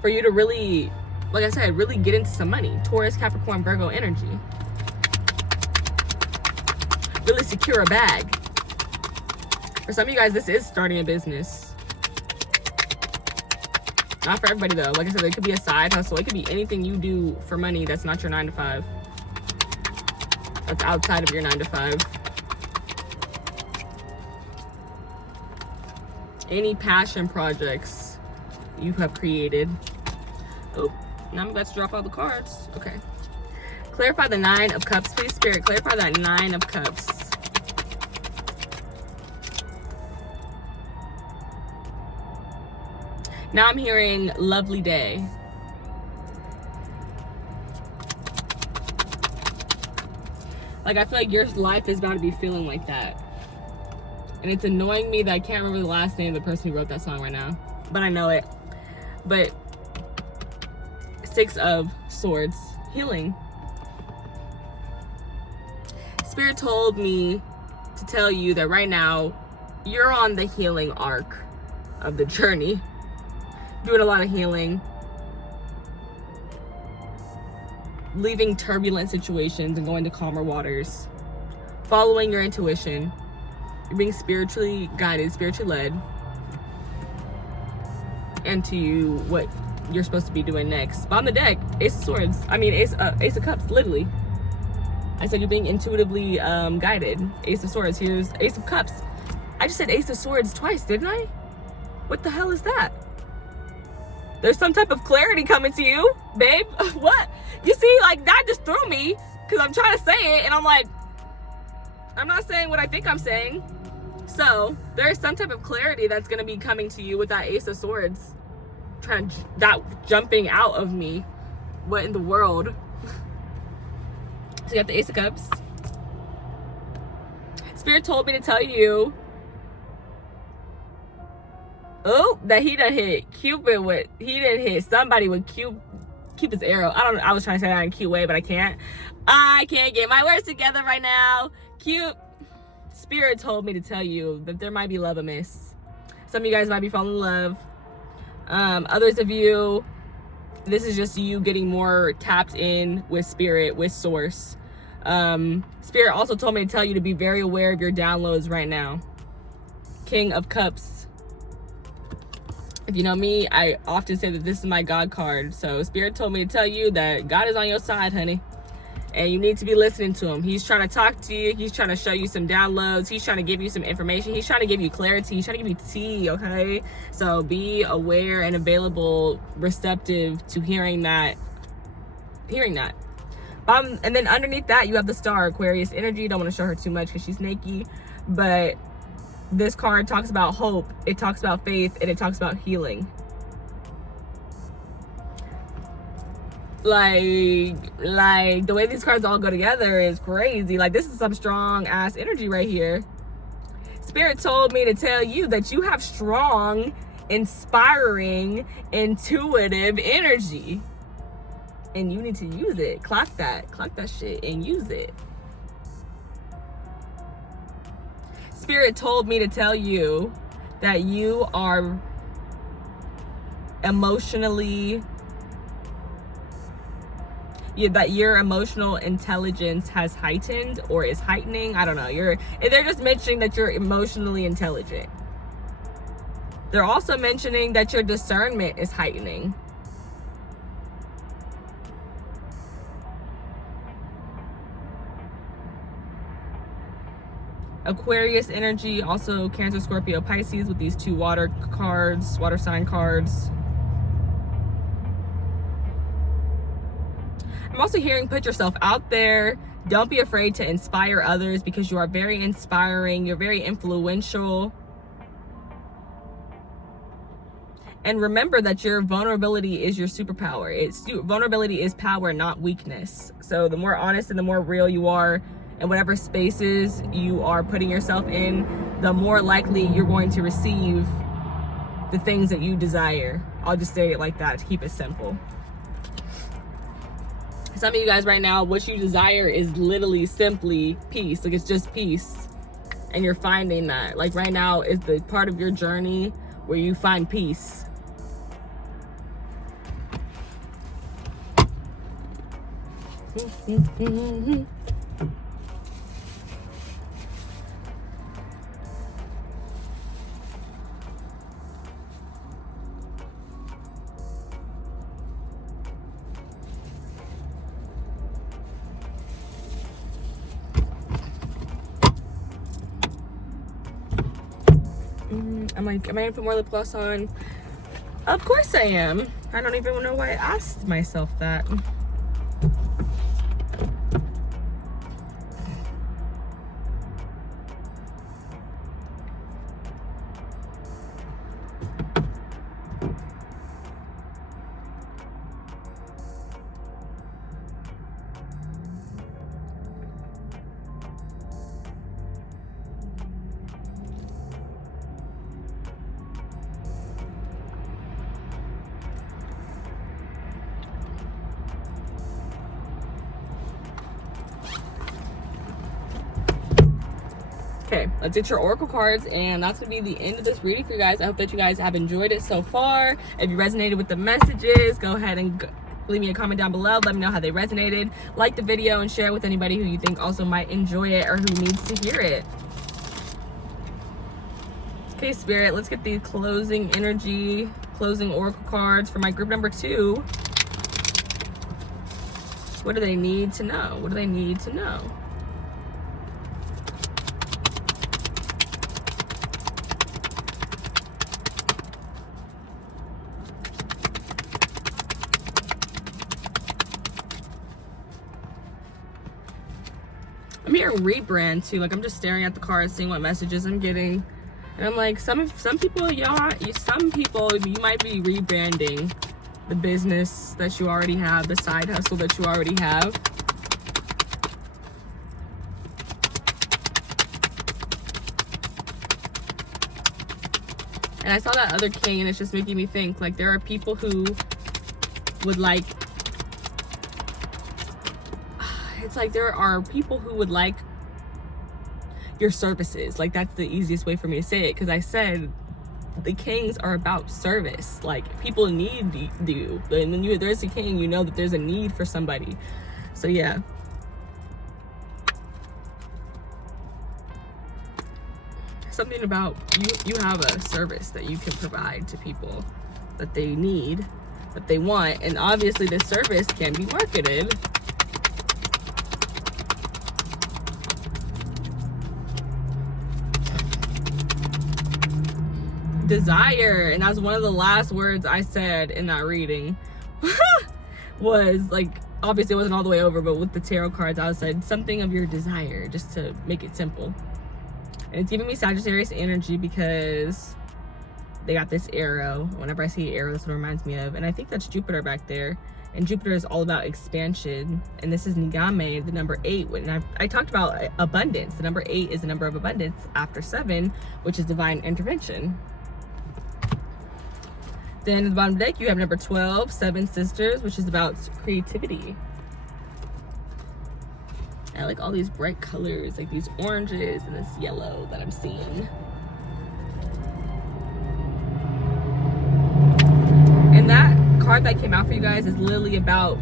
For you to really, like I said, really get into some money. Taurus, Capricorn, Virgo energy. Really secure a bag. For some of you guys, this is starting a business. Not for everybody though. Like I said, it could be a side hustle. It could be anything you do for money that's not your 9 to 5. That's outside of your 9 to 5. Any passion projects you have created. Oh, now I'm about to drop all the cards. Okay. Clarify the 9 of Cups, please, Spirit. Clarify that 9 of Cups. Now I'm hearing lovely day. Like, I feel like your life is about to be feeling like that. And it's annoying me that I can't remember the last name of the person who wrote that song right now. But I know it. But 6 of Swords. Healing. Spirit told me to tell you that right now, you're on the healing arc of the journey. Doing a lot of healing. Leaving turbulent situations and going to calmer waters. Following your intuition. You're being spiritually guided, spiritually led into what you're supposed to be doing next. But on the deck, Ace of Swords. I mean, Ace of Cups, literally. I said you're being intuitively guided. Ace of Swords. Here's Ace of Cups. I just said Ace of Swords twice, didn't I? What the hell is that? There's some type of clarity coming to you, babe. What? You see, like, that just threw me because I'm trying to say it and I'm like, I'm not saying what I think I'm saying. So there's some type of clarity that's going to be coming to you with that Ace of Swords. That jumping out of me. What in the world? So you got the Ace of Cups. Spirit told me to tell you, oh, that he done hit Cupid with, he done hit somebody with Cupid's arrow. I was trying to say that in a cute way, but I can't get my words together right now. Cute. Spirit told me to tell you that there might be love amiss. Some of you guys might be falling in love. Others of you, this is just you getting more tapped in with spirit, with source. Spirit also told me to tell you to be very aware of your downloads right now. King of Cups. If you know me, I often say that this is my God card. So Spirit told me to tell you that God is on your side, honey. And you need to be listening to him. He's trying to talk to you. He's trying to show you some downloads. He's trying to give you some information. He's trying to give you clarity. He's trying to give you tea, okay? So be aware and available, receptive to hearing that. And then underneath that, you have the star, Aquarius energy. Don't want to show her too much because she's snaky. But this card talks about hope. It talks about faith. And it talks about healing. Like the way these cards all go together is crazy. Like, this is some strong ass energy right here. Spirit told me to tell you that you have strong, inspiring, intuitive energy. And you need to use it. Clock that shit and use it. Spirit told me to tell you that you are emotionally, that your emotional intelligence has heightened or is heightening. I don't know. They're just mentioning that you're emotionally intelligent. They're also mentioning that your discernment is heightening. Aquarius energy, also Cancer, Scorpio, Pisces with these 2 water sign cards. I'm also hearing put yourself out there. Don't be afraid to inspire others because you are very inspiring. You're very influential. And remember that your vulnerability is your superpower. Vulnerability is power, not weakness. So the more honest and the more real you are in whatever spaces you are putting yourself in, the more likely you're going to receive the things that you desire. I'll just say it like that to keep it simple. Some of you guys right now, what you desire is literally simply peace. Like, it's just peace. And you're finding that. Like, right now is the part of your journey where you find peace. I'm like, am I gonna put more lip gloss on? Of course I am. I don't even know why I asked myself that. Okay, let's get your oracle cards, and that's gonna be the end of this reading for you guys. I hope that you guys have enjoyed it so far. If you resonated with the messages, go ahead and leave me a comment down below. Let me know how they resonated. Like the video and share it with anybody who you think also might enjoy it or who needs to hear it. Okay, Spirit, let's get the closing energy, closing oracle cards for my group number 2. What do they need to know? What do they need to know? I'm hearing rebrand too. Like, I'm just staring at the cards, seeing what messages I'm getting, and I'm like, some people, you might be rebranding the business that you already have, the side hustle that you already have. And I saw that other king, and it's just making me think, like, there are people who would like, it's like there are people who would like your services. Like, that's the easiest way for me to say it, because I said the kings are about service. Like, people need you, and when there's a king, you know that there's a need for somebody. So yeah, something about you have a service that you can provide to people that they need, that they want, and obviously this service can be marketed. Desire, and that's one of the last words I said in that reading. Was like, obviously it wasn't all the way over, but with the tarot cards I said something of your desire, just to make it simple. And it's giving me Sagittarius energy because they got this arrow. Whenever I see an arrow, that's what it reminds me of, and I think that's Jupiter back there, and Jupiter is all about expansion, and this is Nigame, the number 8. When I talked about abundance, the number 8 is the number of abundance after 7, which is divine intervention. Then at the bottom of the deck, you have number 12, 7 Sisters, which is about creativity. I like all these bright colors, like these oranges and this yellow that I'm seeing. And that card that came out for you guys is literally about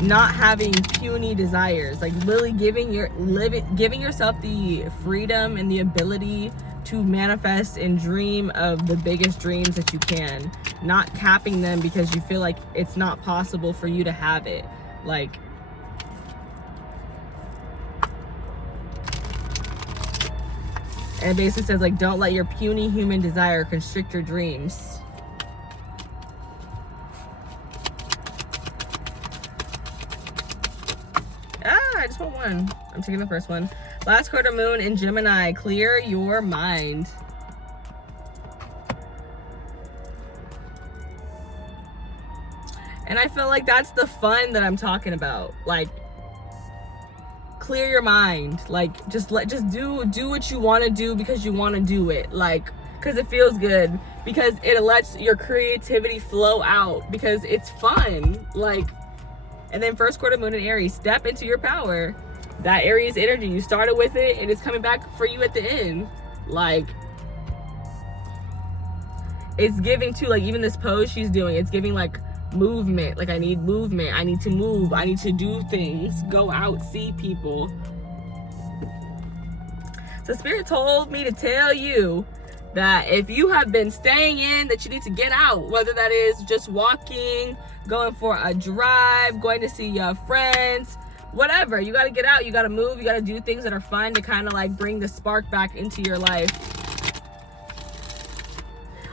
not having puny desires. Like, literally giving yourself the freedom and the ability to manifest and dream of the biggest dreams that you can, not capping them because you feel like it's not possible for you to have it. Like, and it basically says, like, don't let your puny human desire constrict your dreams. I just want one. I'm taking the first one. Last quarter moon in Gemini, clear your mind. And I feel like that's the fun that I'm talking about. Like, clear your mind. Like, just do what you want to do because you want to do it. Like, because it feels good, because it lets your creativity flow out, because it's fun. Like, and then first quarter moon in Aries, step into your power. That Aries energy, you started with it and it's coming back for you at the end. Like, it's giving to, like, even this pose she's doing, it's giving like movement. Like, I need movement, I need to move, I need to do things, go out, see people. So Spirit told me to tell you that if you have been staying in, that you need to get out, whether that is just walking, going for a drive, going to see your friends, whatever. You got to get out, you got to move, you got to do things that are fun to kind of like bring the spark back into your life.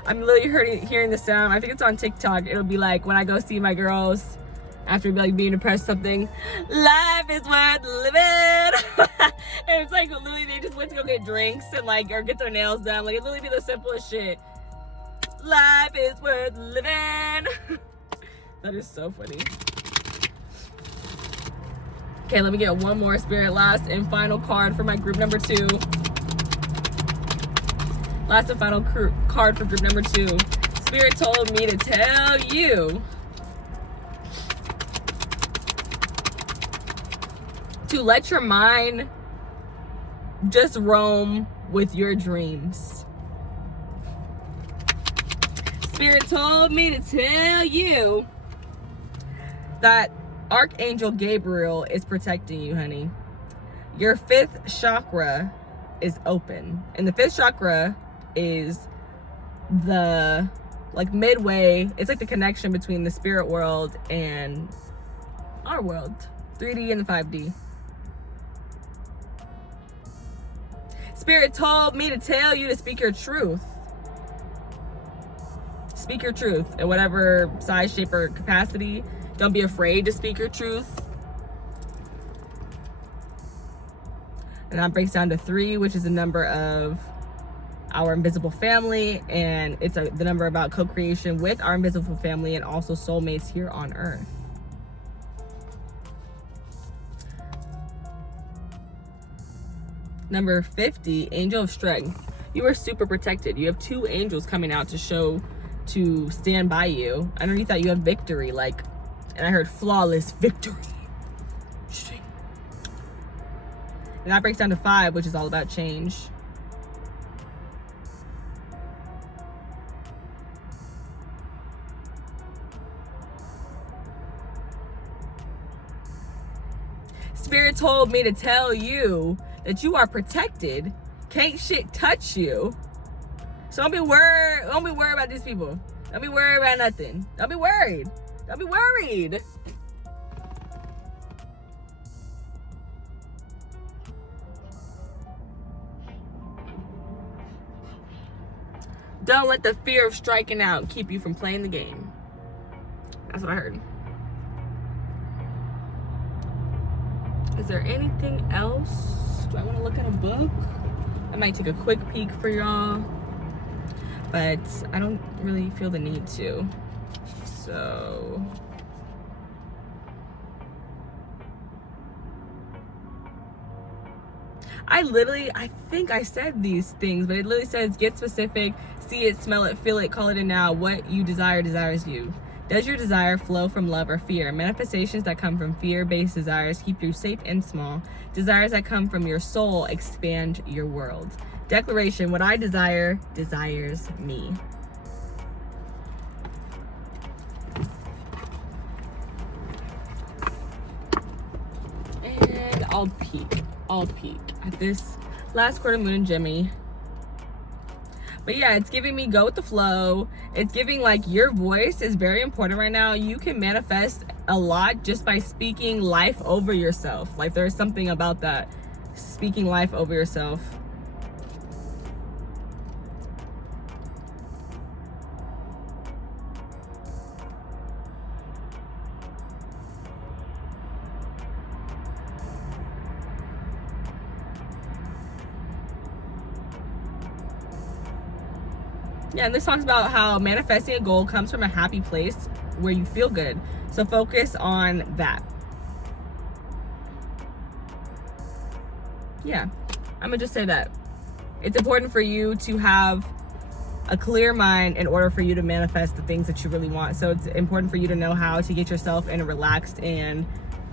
I'm literally hearing the sound. I think it's on TikTok. It'll be like when I go see my girls after like being depressed, something, life is worth living. And it's like literally they just went to go get drinks and like, or get their nails done. Like, it literally be the simplest shit. Life is worth living. That is so funny. Okay, let me get one more Spirit, last and final card for my group number 2. Last and final card for group number 2. Spirit told me to tell you to let your mind just roam with your dreams. Spirit told me to tell you that Archangel Gabriel is protecting you, honey. Your 5th chakra is open. And the 5th chakra is the, like, midway. It's like the connection between the spirit world and our world. 3D and the 5D. Spirit told me to tell you to speak your truth. Speak your truth in whatever size, shape, or capacity. Don't be afraid to speak your truth. And that breaks down to 3, which is the number of our invisible family. And it's the number about co-creation with our invisible family and also soulmates here on Earth. Number 50, Angel of Strength. You are super protected. You have 2 angels coming out to stand by you. Underneath that, you have victory. Like, and I heard flawless victory. And that breaks down to 5, which is all about change. Spirit told me to tell you that you are protected. Can't shit touch you. So don't be worried about these people. Don't be worried about nothing. Don't be worried. Don't be worried. Don't let the fear of striking out keep you from playing the game. That's what I heard. Is there anything else? Do I want to look at a book? I might take a quick peek for y'all, but I don't really feel the need to. So I think I said these things, but it literally says, get specific, see it, smell it, feel it, call it in now. What you desire desires you. Does your desire flow from love or fear? Manifestations that come from fear-based desires keep you safe and small. Desires that come from your soul expand your world. Declaration, what I desire desires me. And I'll peek at this last quarter moon in Gemini. But yeah, it's giving me go with the flow. It's giving like your voice is very important right now. You can manifest a lot just by speaking life over yourself. Like, there's something about that, speaking life over yourself. Yeah, and this talks about how manifesting a goal comes from a happy place where you feel good. So focus on that. Yeah, I'm gonna just say that. It's important for you to have a clear mind in order for you to manifest the things that you really want. So it's important for you to know how to get yourself in a relaxed and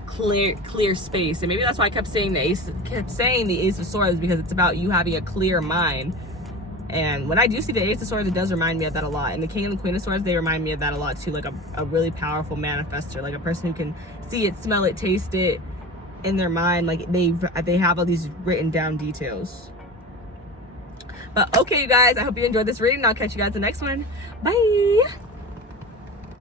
clear space. And maybe that's why I kept saying the Ace of Swords, because it's about you having a clear mind. And when I do see the Ace of Swords, it does remind me of that a lot. And the King and the Queen of Swords, they remind me of that a lot too. Like a really powerful manifester, like a person who can see it, smell it, taste it in their mind. Like they have all these written down details. But okay, you guys, I hope you enjoyed this reading. I'll catch you guys in the next one. Bye.